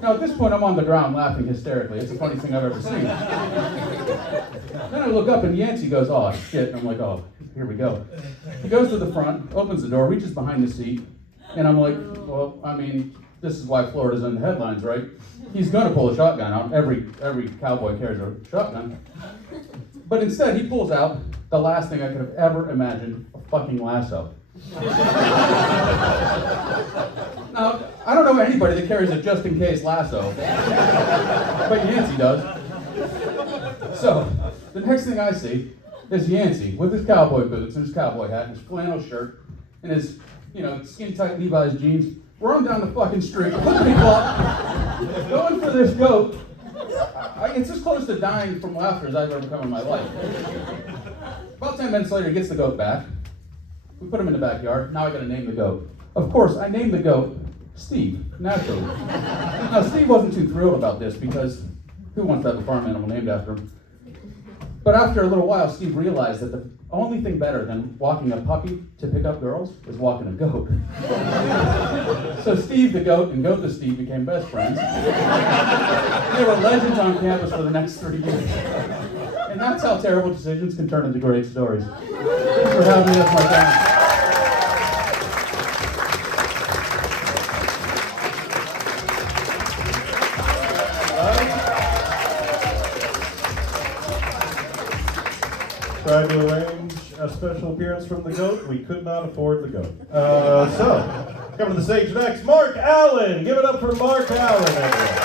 Now, at this point, I'm on the ground laughing hysterically. It's the funniest thing I've ever seen. Then I look up and Yancey goes, oh, shit. And I'm like, oh, here we go. He goes to the front, opens the door, reaches behind the seat, and I'm like, well, I mean, this is why Florida's in the headlines, right? He's going to pull a shotgun out. Every cowboy carries a shotgun. But instead, he pulls out the last thing I could have ever imagined, a fucking lasso. Now, I don't know anybody that carries a just-in-case lasso, but Yancey does. So, the next thing I see is Yancey with his cowboy boots and his cowboy hat and his flannel shirt and his, skin-tight Levi's jeans, run down the fucking street, flipping flop, going for this goat. It's as close to dying from laughter as I've ever come in my life. About 10 minutes later, he gets the goat back. We put him in the backyard. Now I gotta name the goat. Of course, I named the goat Steve, naturally. Now, Steve wasn't too thrilled about this because who wants to have a farm animal named after him? But after a little while, Steve realized that the only thing better than walking a puppy to pick up girls is walking a goat. So Steve the goat and Goat the Steve became best friends. They were legends on campus for the next 3 years. And that's how terrible decisions can turn into great stories. Thanks for having me as my friend. Tried to arrange a special appearance from the goat. We could not afford the goat. So, coming to the stage next, Mark Allen. Give it up for Mark Allen, everyone.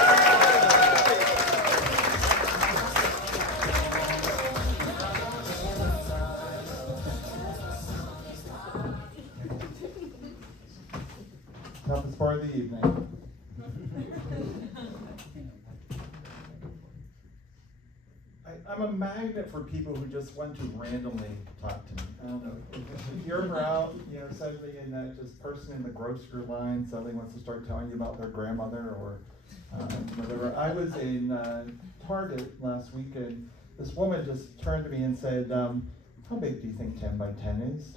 Toughest part of the evening. I'm a magnet for people who just want to randomly talk to me. I don't know. If you're ever out, suddenly in that just person in the grocery line suddenly wants to start telling you about their grandmother or whatever. I was in Target last week and this woman just turned to me and said, how big do you think 10 by 10 is?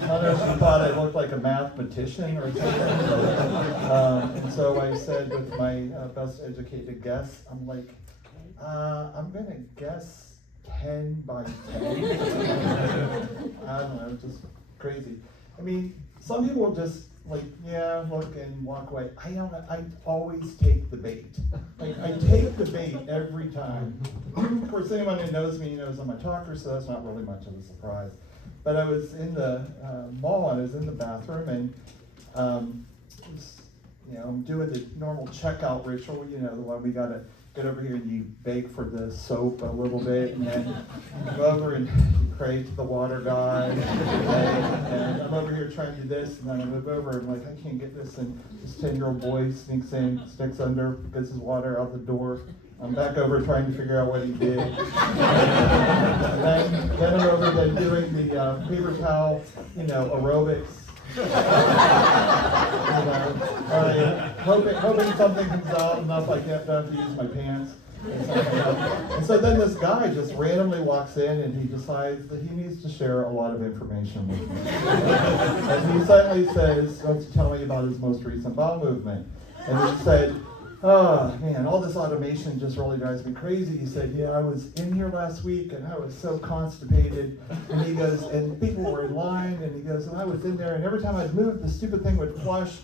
I don't know if she thought I looked like a mathematician or something. And so I said with my best educated guess, I'm like, I'm going to guess 10 by 10. I don't know, just crazy. I mean, some people just like, yeah, look and walk away. I don't know, I always take the bait. Like, I take the bait every time. Of course, anyone who knows me knows I'm a talker, so that's not really much of a surprise. But I was in the mall, and I was in the bathroom, and I'm doing the normal checkout ritual, the one we gotta get over here and you beg for the soap a little bit, and then you go over and you pray to the water guy, and I'm over here trying to do this, and then I move over, and I'm like, I can't get this, and this 10-year-old boy sneaks in, sticks under, gets his water out the door. I'm back over trying to figure out what he did. And then I'm over then doing the paper towel, aerobics. Hoping something comes out enough I can't have to use my pants. And so then this guy just randomly walks in and he decides that he needs to share a lot of information with me. And he suddenly says, "Why don't you tell me about his most recent bowel movement?" And he said, "Oh man, all this automation just really drives me crazy." He said, "Yeah, I was in here last week and I was so constipated." And he goes, and people were in line, and he goes, and I was in there, and every time I'd move, the stupid thing would flush.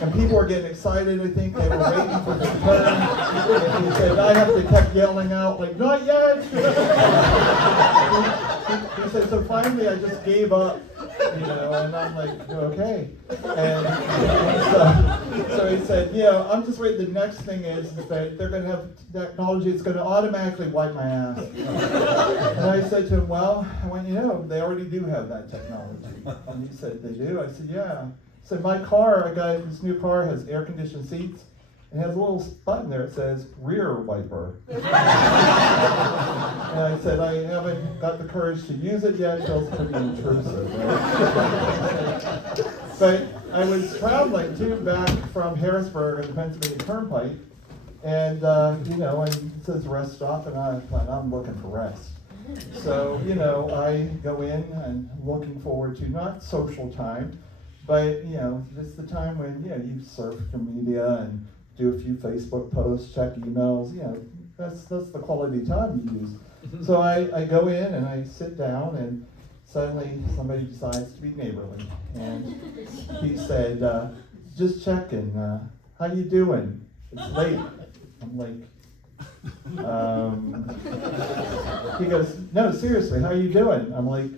And people were getting excited, I think, they were waiting for the turn. And he said, I have to kept yelling out, like, "Not yet!" He said, so finally I just gave up, you know, and I'm like, okay. And so he said, yeah, I'm just waiting. The next thing is that they're going to have technology that's going to automatically wipe my ass. And I said to him, well, I want you to know, they already do have that technology. And he said, they do? I said, yeah. He said, my car, I got this new car, has air-conditioned seats. It has a little button there that says rear wiper. And I said, I haven't got the courage to use it yet. It feels pretty intrusive, right? But I was traveling too back from Harrisburg on the Pennsylvania Turnpike, and you know, and it says rest stop, and I'm looking for rest. So, you know, I go in and looking forward to not social time, but you know, it's the time when you surf your media and do a few Facebook posts, check emails, you know, that's the quality time you use. So I go in and I sit down, and suddenly somebody decides to be neighborly. And he said, just checking, how you doing? It's late. I'm like, he goes, no, seriously, how you doing? I'm like,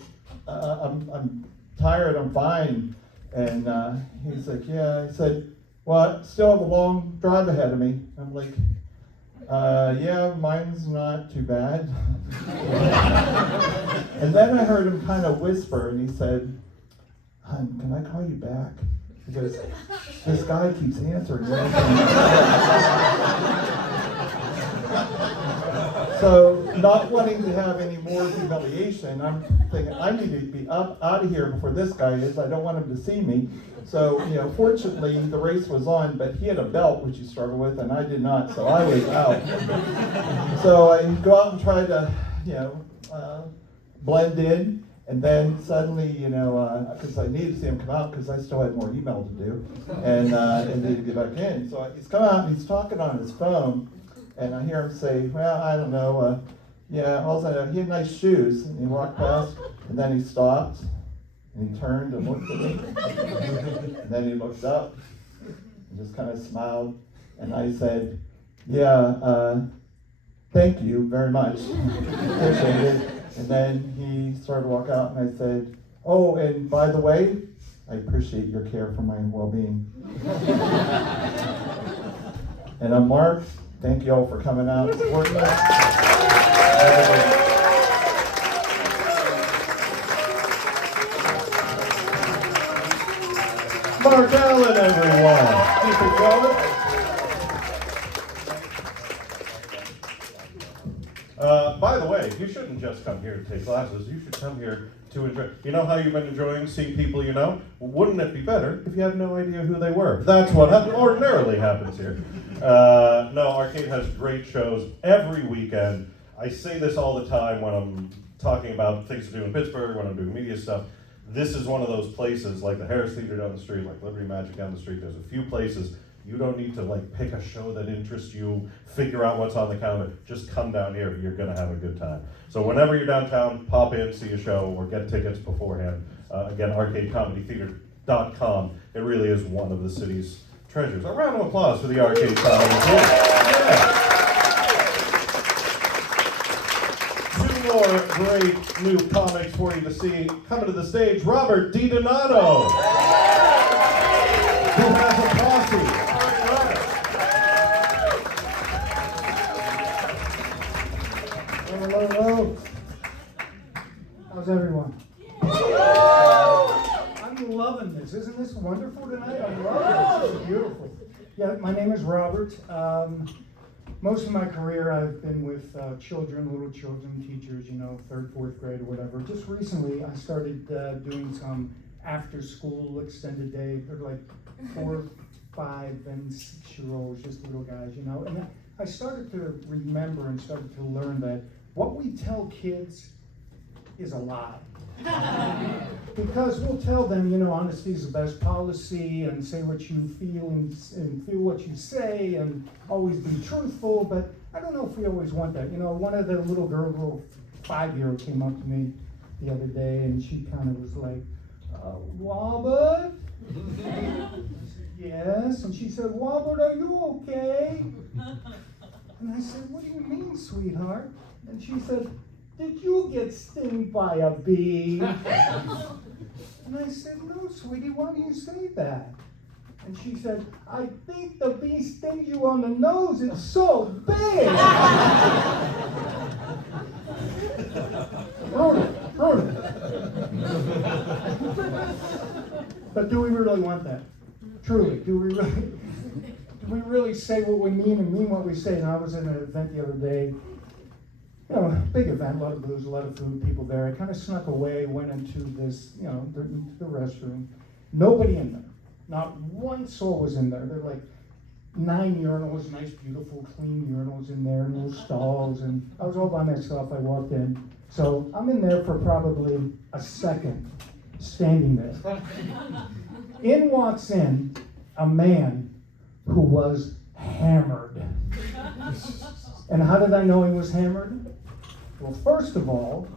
I'm tired, I'm fine. And he's like, yeah. He said, well, I still have a long drive ahead of me. I'm like, yeah, mine's not too bad. And then I heard him kind of whisper, and he said, hon, can I call you back? He goes, this guy keeps answering. So, not wanting to have any more humiliation, I'm thinking, I need to be out of here before this guy is. I don't want him to see me. So, you know, fortunately, the race was on, but he had a belt, which he struggled with, and I did not, so I was out. So I go out and try to, you know, blend in, and then suddenly, you know, because I needed to see him come out, because I still had more email to do, and needed to get back in. So he's come out, and he's talking on his phone, and I hear him say, well, I don't know, yeah, also, he had nice shoes, and he walked past, and then he stopped, and he turned and looked at me, and then he looked up, and just kind of smiled, and I said, yeah, thank you very much, appreciate it. And then he started to walk out, and I said, oh, and by the way, I appreciate your care for my well-being. And I'm Mark. Thank you all for coming out and supporting us. Mark Allen, everyone. Keep it going. By the way, you shouldn't just come here to take classes. You should come here to enjoy. You know how you've been enjoying seeing people you know? Wouldn't it be better if you had no idea who they were? That's what ordinarily happens here. No, Arcade has great shows every weekend. I say this all the time when I'm talking about things to do in Pittsburgh, when I'm doing media stuff. This is one of those places, like the Harris Theater down the street, like Liberty Magic down the street. There's a few places you don't need to like pick a show that interests you, figure out what's on the calendar. Just come down here. You're gonna have a good time. So whenever you're downtown, pop in, see a show, or get tickets beforehand. Again, arcadecomedytheater.com. It really is one of the city's treasures. A round of applause for the Arcade Comedy Theater. Yeah. Two more great new comics for you to see. Coming to the stage, Robert DiDonato, who has a posse. Hello, hello. How's everyone? I'm loving this. Isn't this wonderful tonight? I love it. This is beautiful. Yeah, my name is Robert. Most of my career I've been with children, little children, teachers, you know, 3rd, 4th grade or whatever. Just recently I started doing some after school extended day, like 5 and 6-year-olds, just little guys, you know. And I started to remember and started to learn that what we tell kids is a lie. Because we'll tell them, you know, honesty is the best policy, and say what you feel and feel what you say, and always be truthful. But I don't know if we always want that. You know, one of the little 5-year-old came up to me the other day, and she kind of was like, Robert? Yes. And she said, Robert, are you okay? And I said, what do you mean, sweetheart? And she said, did you get stung by a bee? And I said, no, sweetie, why do you say that? And she said, I think the bee stings you on the nose, it's so big. Rude. But do we really want that? Truly, do we really say what we mean and mean what we say? And I was in an event the other day, you know, big event, a lot of booze, a lot of food, people there. I kind of snuck away, went into this, you know, the restroom. Nobody in there. Not one soul was in there. There were like 9 urinals, nice, beautiful, clean urinals in there, no stalls. And I was all by myself. I walked in. So I'm in there for probably a second, standing there. In walks in a man who was hammered. And how did I know he was hammered? Well, first of all,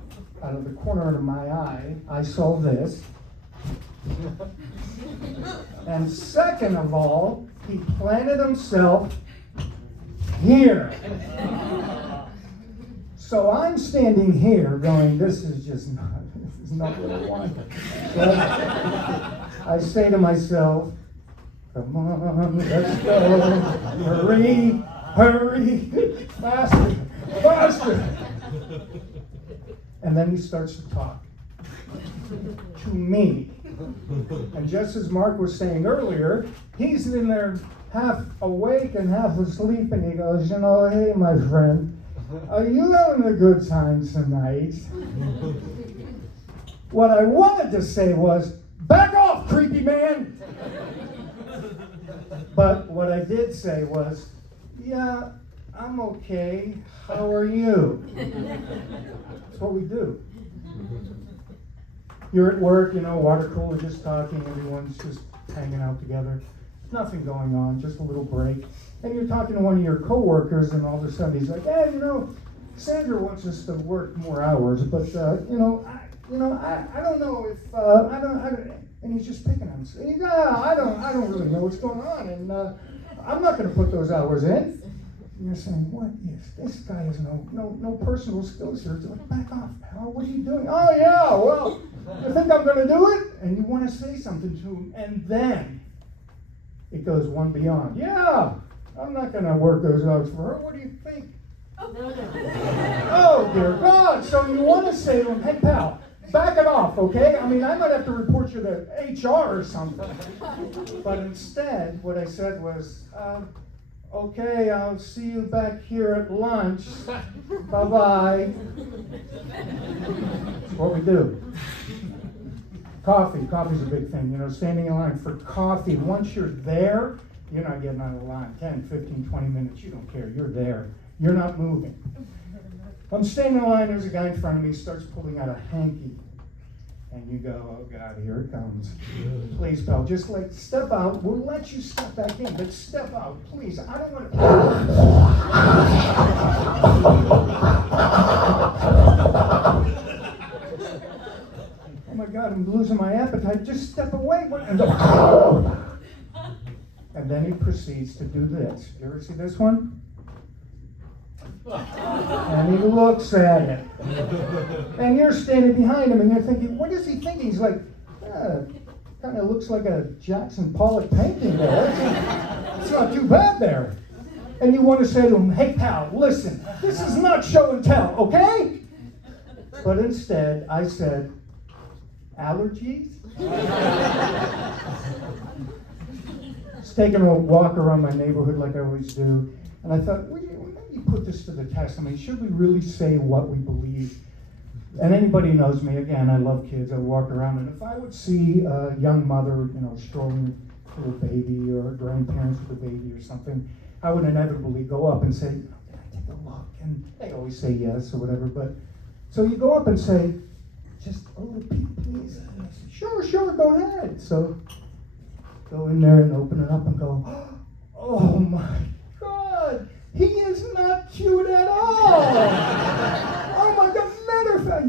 out of the corner of my eye, I saw this. And second of all, he planted himself here. So I'm standing here going, this is not what I wanted. But I say to myself, come on, let's go. Hurry, faster. And then he starts to talk to me. And just as Mark was saying earlier, he's in there half awake and half asleep, and he goes, you know, hey, my friend, are you having a good time tonight? What I wanted to say was, back off, creepy man! But what I did say was, yeah, I'm okay. How are you? That's what we do. You're at work, you know, water cooler, just talking, everyone's just hanging out together. Nothing going on, just a little break. And you're talking to one of your coworkers, and all of a sudden he's like, hey, you know, Sandra wants us to work more hours, but I don't know if I don't. And he's just picking on us. Yeah, I don't really know what's going on, and I'm not going to put those hours in. And you're saying, what is this guy has no personal skills here? It's like, back off, pal. What are you doing? Oh yeah, well, you think I'm going to do it? And you want to say something to him, and then it goes one beyond. Yeah, I'm not going to work those hours for her. What do you think? Oh dear God! So you want to say to him, hey pal, back it off, okay? I mean, I might have to report you to HR or something. But instead, what I said was, okay, I'll see you back here at lunch. Bye-bye. That's what we do. Coffee's a big thing, you know, standing in line for coffee. Once you're there, you're not getting out of the line. 10, 15, 20 minutes, you don't care. You're there. You're not moving. I'm standing in line, there's a guy in front of me, starts pulling out a hanky. And you go, oh God, here it comes. Please, pal, just like step out. We'll let you step back in, but step out, please. I don't want to. Oh my God, I'm losing my appetite. Just step away. And then he proceeds to do this. You ever see this one? And he looks at it. And you're standing behind him and you're thinking, what is he thinking? He's like, kind of looks like a Jackson Pollock painting there. It's not too bad there. And you want to say to him, hey pal, listen, this is not show and tell, okay? But instead, I said, allergies? Just taking a walk around my neighborhood like I always do. And I thought, maybe put this to the test. I mean, should we really say what we believe? And anybody knows me, again, I love kids. I walk around, and if I would see a young mother, you know, strolling for a baby or grandparents with a baby or something, I would inevitably go up and say, "Can I take a look?" And they always say yes or whatever. But so you go up and say, "Just a little peek, please." And they say, "Sure, go ahead." So go in there and open it up and go, "Oh my God, he is not cute at all." Oh my God, matter of fact,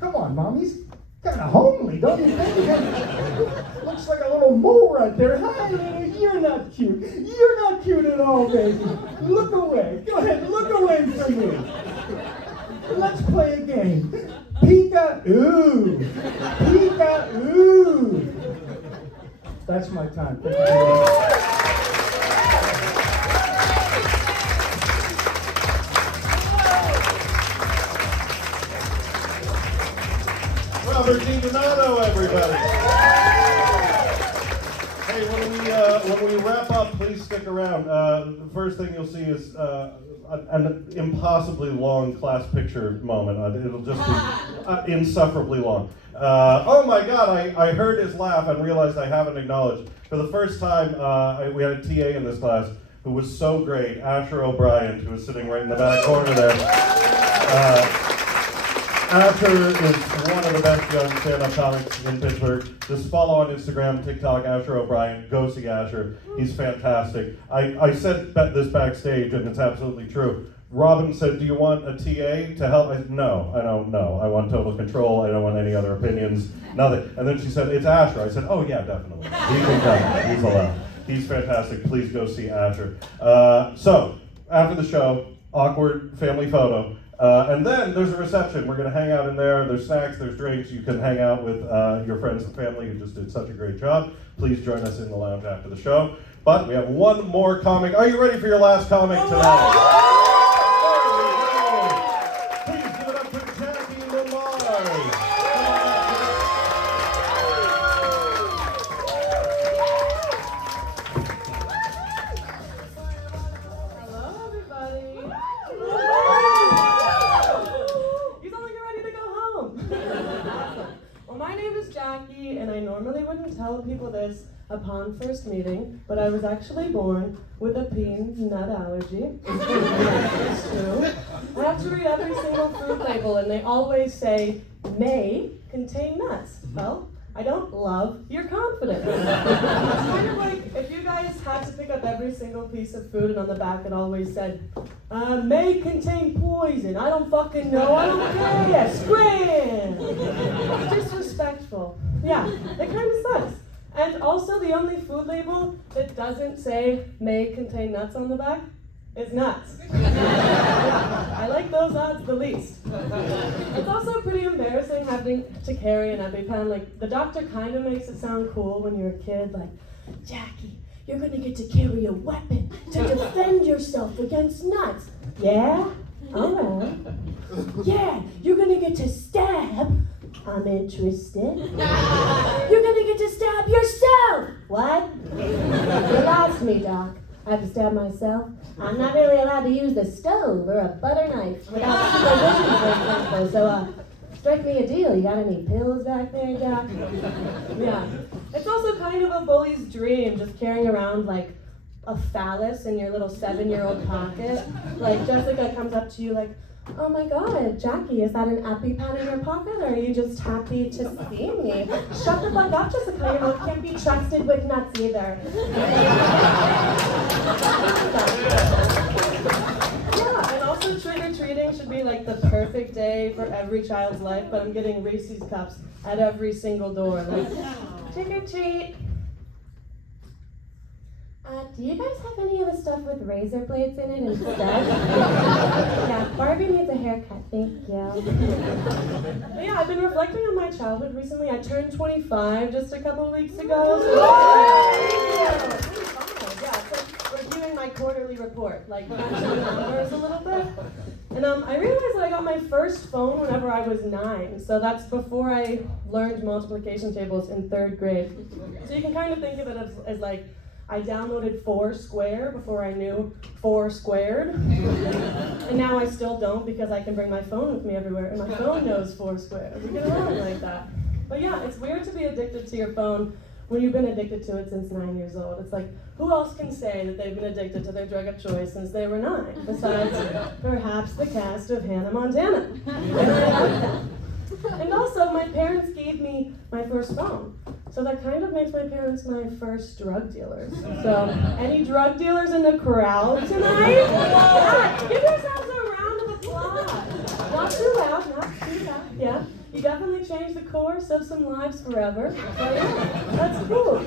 come on, Mom, he's kind of homely, don't you think? Looks like a little mole right there. Hi, Lena, you're not cute. You're not cute at all, baby. Look away. Go ahead, look away from me. Let's play a game. Peek-a-ooh. Peek-a-ooh. That's my time. Thank you very much. Robert DiDonato, everybody. Hey, when we wrap up, please stick around. The first thing you'll see is an impossibly long class picture moment. It'll just be insufferably long. Oh my God, I heard his laugh and realized I haven't acknowledged. For the first time, we had a TA in this class who was so great, Asher O'Brien, who was sitting right in the back corner there. Asher is one of the best young stand-up comics in Pittsburgh. Just follow on Instagram, TikTok, Asher O'Brien. Go see Asher. He's fantastic. I said this backstage, and it's absolutely true. Robin said, "Do you want a TA to help?" I said, "No, I don't know. I want total control. I don't want any other opinions. Nothing." And then she said, "It's Asher." I said, "Oh yeah, definitely. He can come. He's allowed. He's fantastic. Please go see Asher." So after the show, awkward family photo. And then there's a reception. We're going to hang out in there. There's snacks, there's drinks. You can hang out with your friends and family who just did such a great job. Please join us in the lounge after the show. But we have one more comic. Are you ready for your last comic tonight? There we go. Please give it up for Jackie Lamar. Hello, everybody. Well, my name is Jackie, and I normally wouldn't tell people this upon first meeting, but I was actually born with a peanut allergy. It's true. I have to read every single food label, and they always say, "may contain nuts." Well, I don't love your confidence. It's kind of like if you guys had to pick up every single piece of food and on the back it always said, "may contain poison." I don't fucking know. I don't care. Scram! It's disrespectful. Yeah, it kind of sucks. And also the only food label that doesn't say "may contain nuts" on the back is nuts. Yeah, I like those odds the least. It's also pretty embarrassing having to carry an EpiPen. Like, the doctor kind of makes it sound cool when you're a kid, like, "Jackie, you're gonna get to carry a weapon to defend yourself against nuts." Yeah? Alright. "Yeah, you're gonna get to stab." I'm interested. "You're gonna get to stab yourself." What? You lost me, Doc. I have to stab myself? I'm not really allowed to use the stove or a butter knife without supervision, for example. So, strike me a deal. You got any pills back there, Doc? Yeah. It's also kind of a bully's dream, just carrying around, like, a phallus in your little 7-year-old pocket. Like, Jessica comes up to you like, "Oh my God, Jackie, is that an EpiPen in your pocket, or are you just happy to see me?" Shut the fuck up, Jessica. Your mouth can't be trusted with nuts either. Yeah, and also trick-or-treating should be like the perfect day for every child's life, but I'm getting Reese's cups at every single door. Like, trick-or-treat. Do you guys have any of the stuff with razor blades in it instead? Yeah, Barbie needs a haircut, thank you. But yeah, I've been reflecting on my childhood recently. I turned 25 just a couple of weeks ago. Yeah, so reviewing my quarterly report, like matching the numbers a little bit. And I realized that I got my first phone whenever I was 9, so that's before I learned multiplication tables in 3rd grade. So you can kind of think of it as like, I downloaded Foursquare before I knew 4 squared. And now I still don't because I can bring my phone with me everywhere and my phone knows 4 squared. We get around like that. But yeah, it's weird to be addicted to your phone when you've been addicted to it since 9 years old. It's like, who else can say that they've been addicted to their drug of choice since they were 9, besides perhaps the cast of Hannah Montana? And I like that. And also, my parents gave me my first phone. So that kind of makes my parents my first drug dealers. So, any drug dealers in the crowd tonight? Yeah, give yourselves a round of applause. Not too loud, not too loud. Yeah, you definitely changed the course of some lives forever. So yeah, that's cool.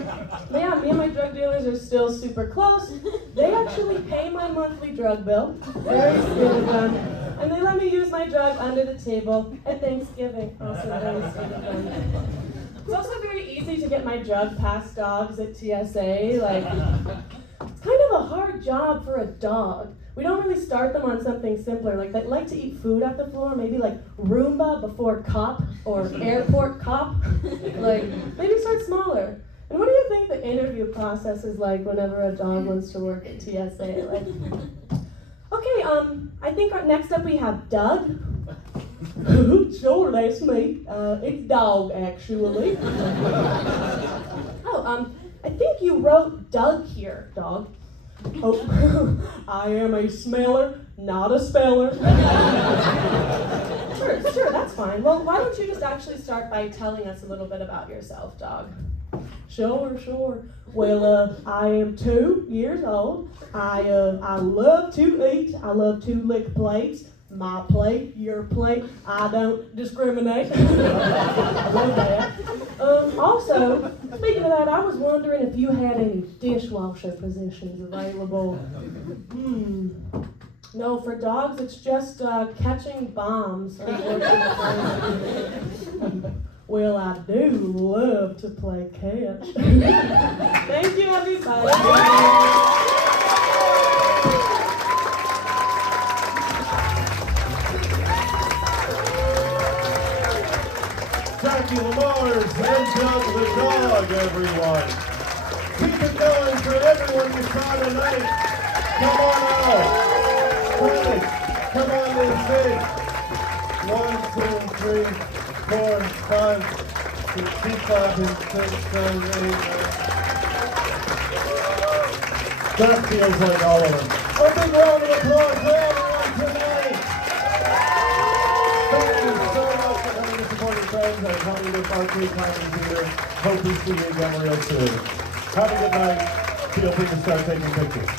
But yeah, me and my drug dealers are still super close. They actually pay my monthly drug bill. Very sweet of them. And they let me use my drug under the table at Thanksgiving. Also very sweet of them. It's also very easy to get my drug past dogs at TSA. Like, it's kind of a hard job for a dog. We don't really start them on something simpler. Like, they like to eat food off the floor, maybe like Roomba before cop or airport cop. Like, maybe start smaller. And what do you think the interview process is like whenever a dog wants to work at TSA? Like, okay, I think next up we have Doug. Sure, that's me. It's Dog, actually. Oh, I think you wrote Doug here, Dog. Oh, I am a smeller, not a speller. Sure, that's fine. Well, why don't you just actually start by telling us a little bit about yourself, Dog? Sure. Well, I am 2 years old. I love to eat. I love to lick plates. My plate, your plate, I don't discriminate. I love that. Also, speaking of that, I was wondering if you had any dishwasher positions available. No, for dogs, it's just catching bombs, unfortunately. Well, I do love to play catch. Thank you, everybody. Jackie Lamar's and Doug the Dog, everyone. Keep it going for everyone you saw tonight. Come on out. Please, come on and sing. 1, 2, 3, 4, 5, 6, keep clapping, 6, 7, 8, 9. That feels like all of them. A big round of applause for everyone tonight. Thank you so much for coming to support your friends and coming to Barclay Comedy Theater. Hope we see you again real soon. Have a good night. Feel free to start taking pictures.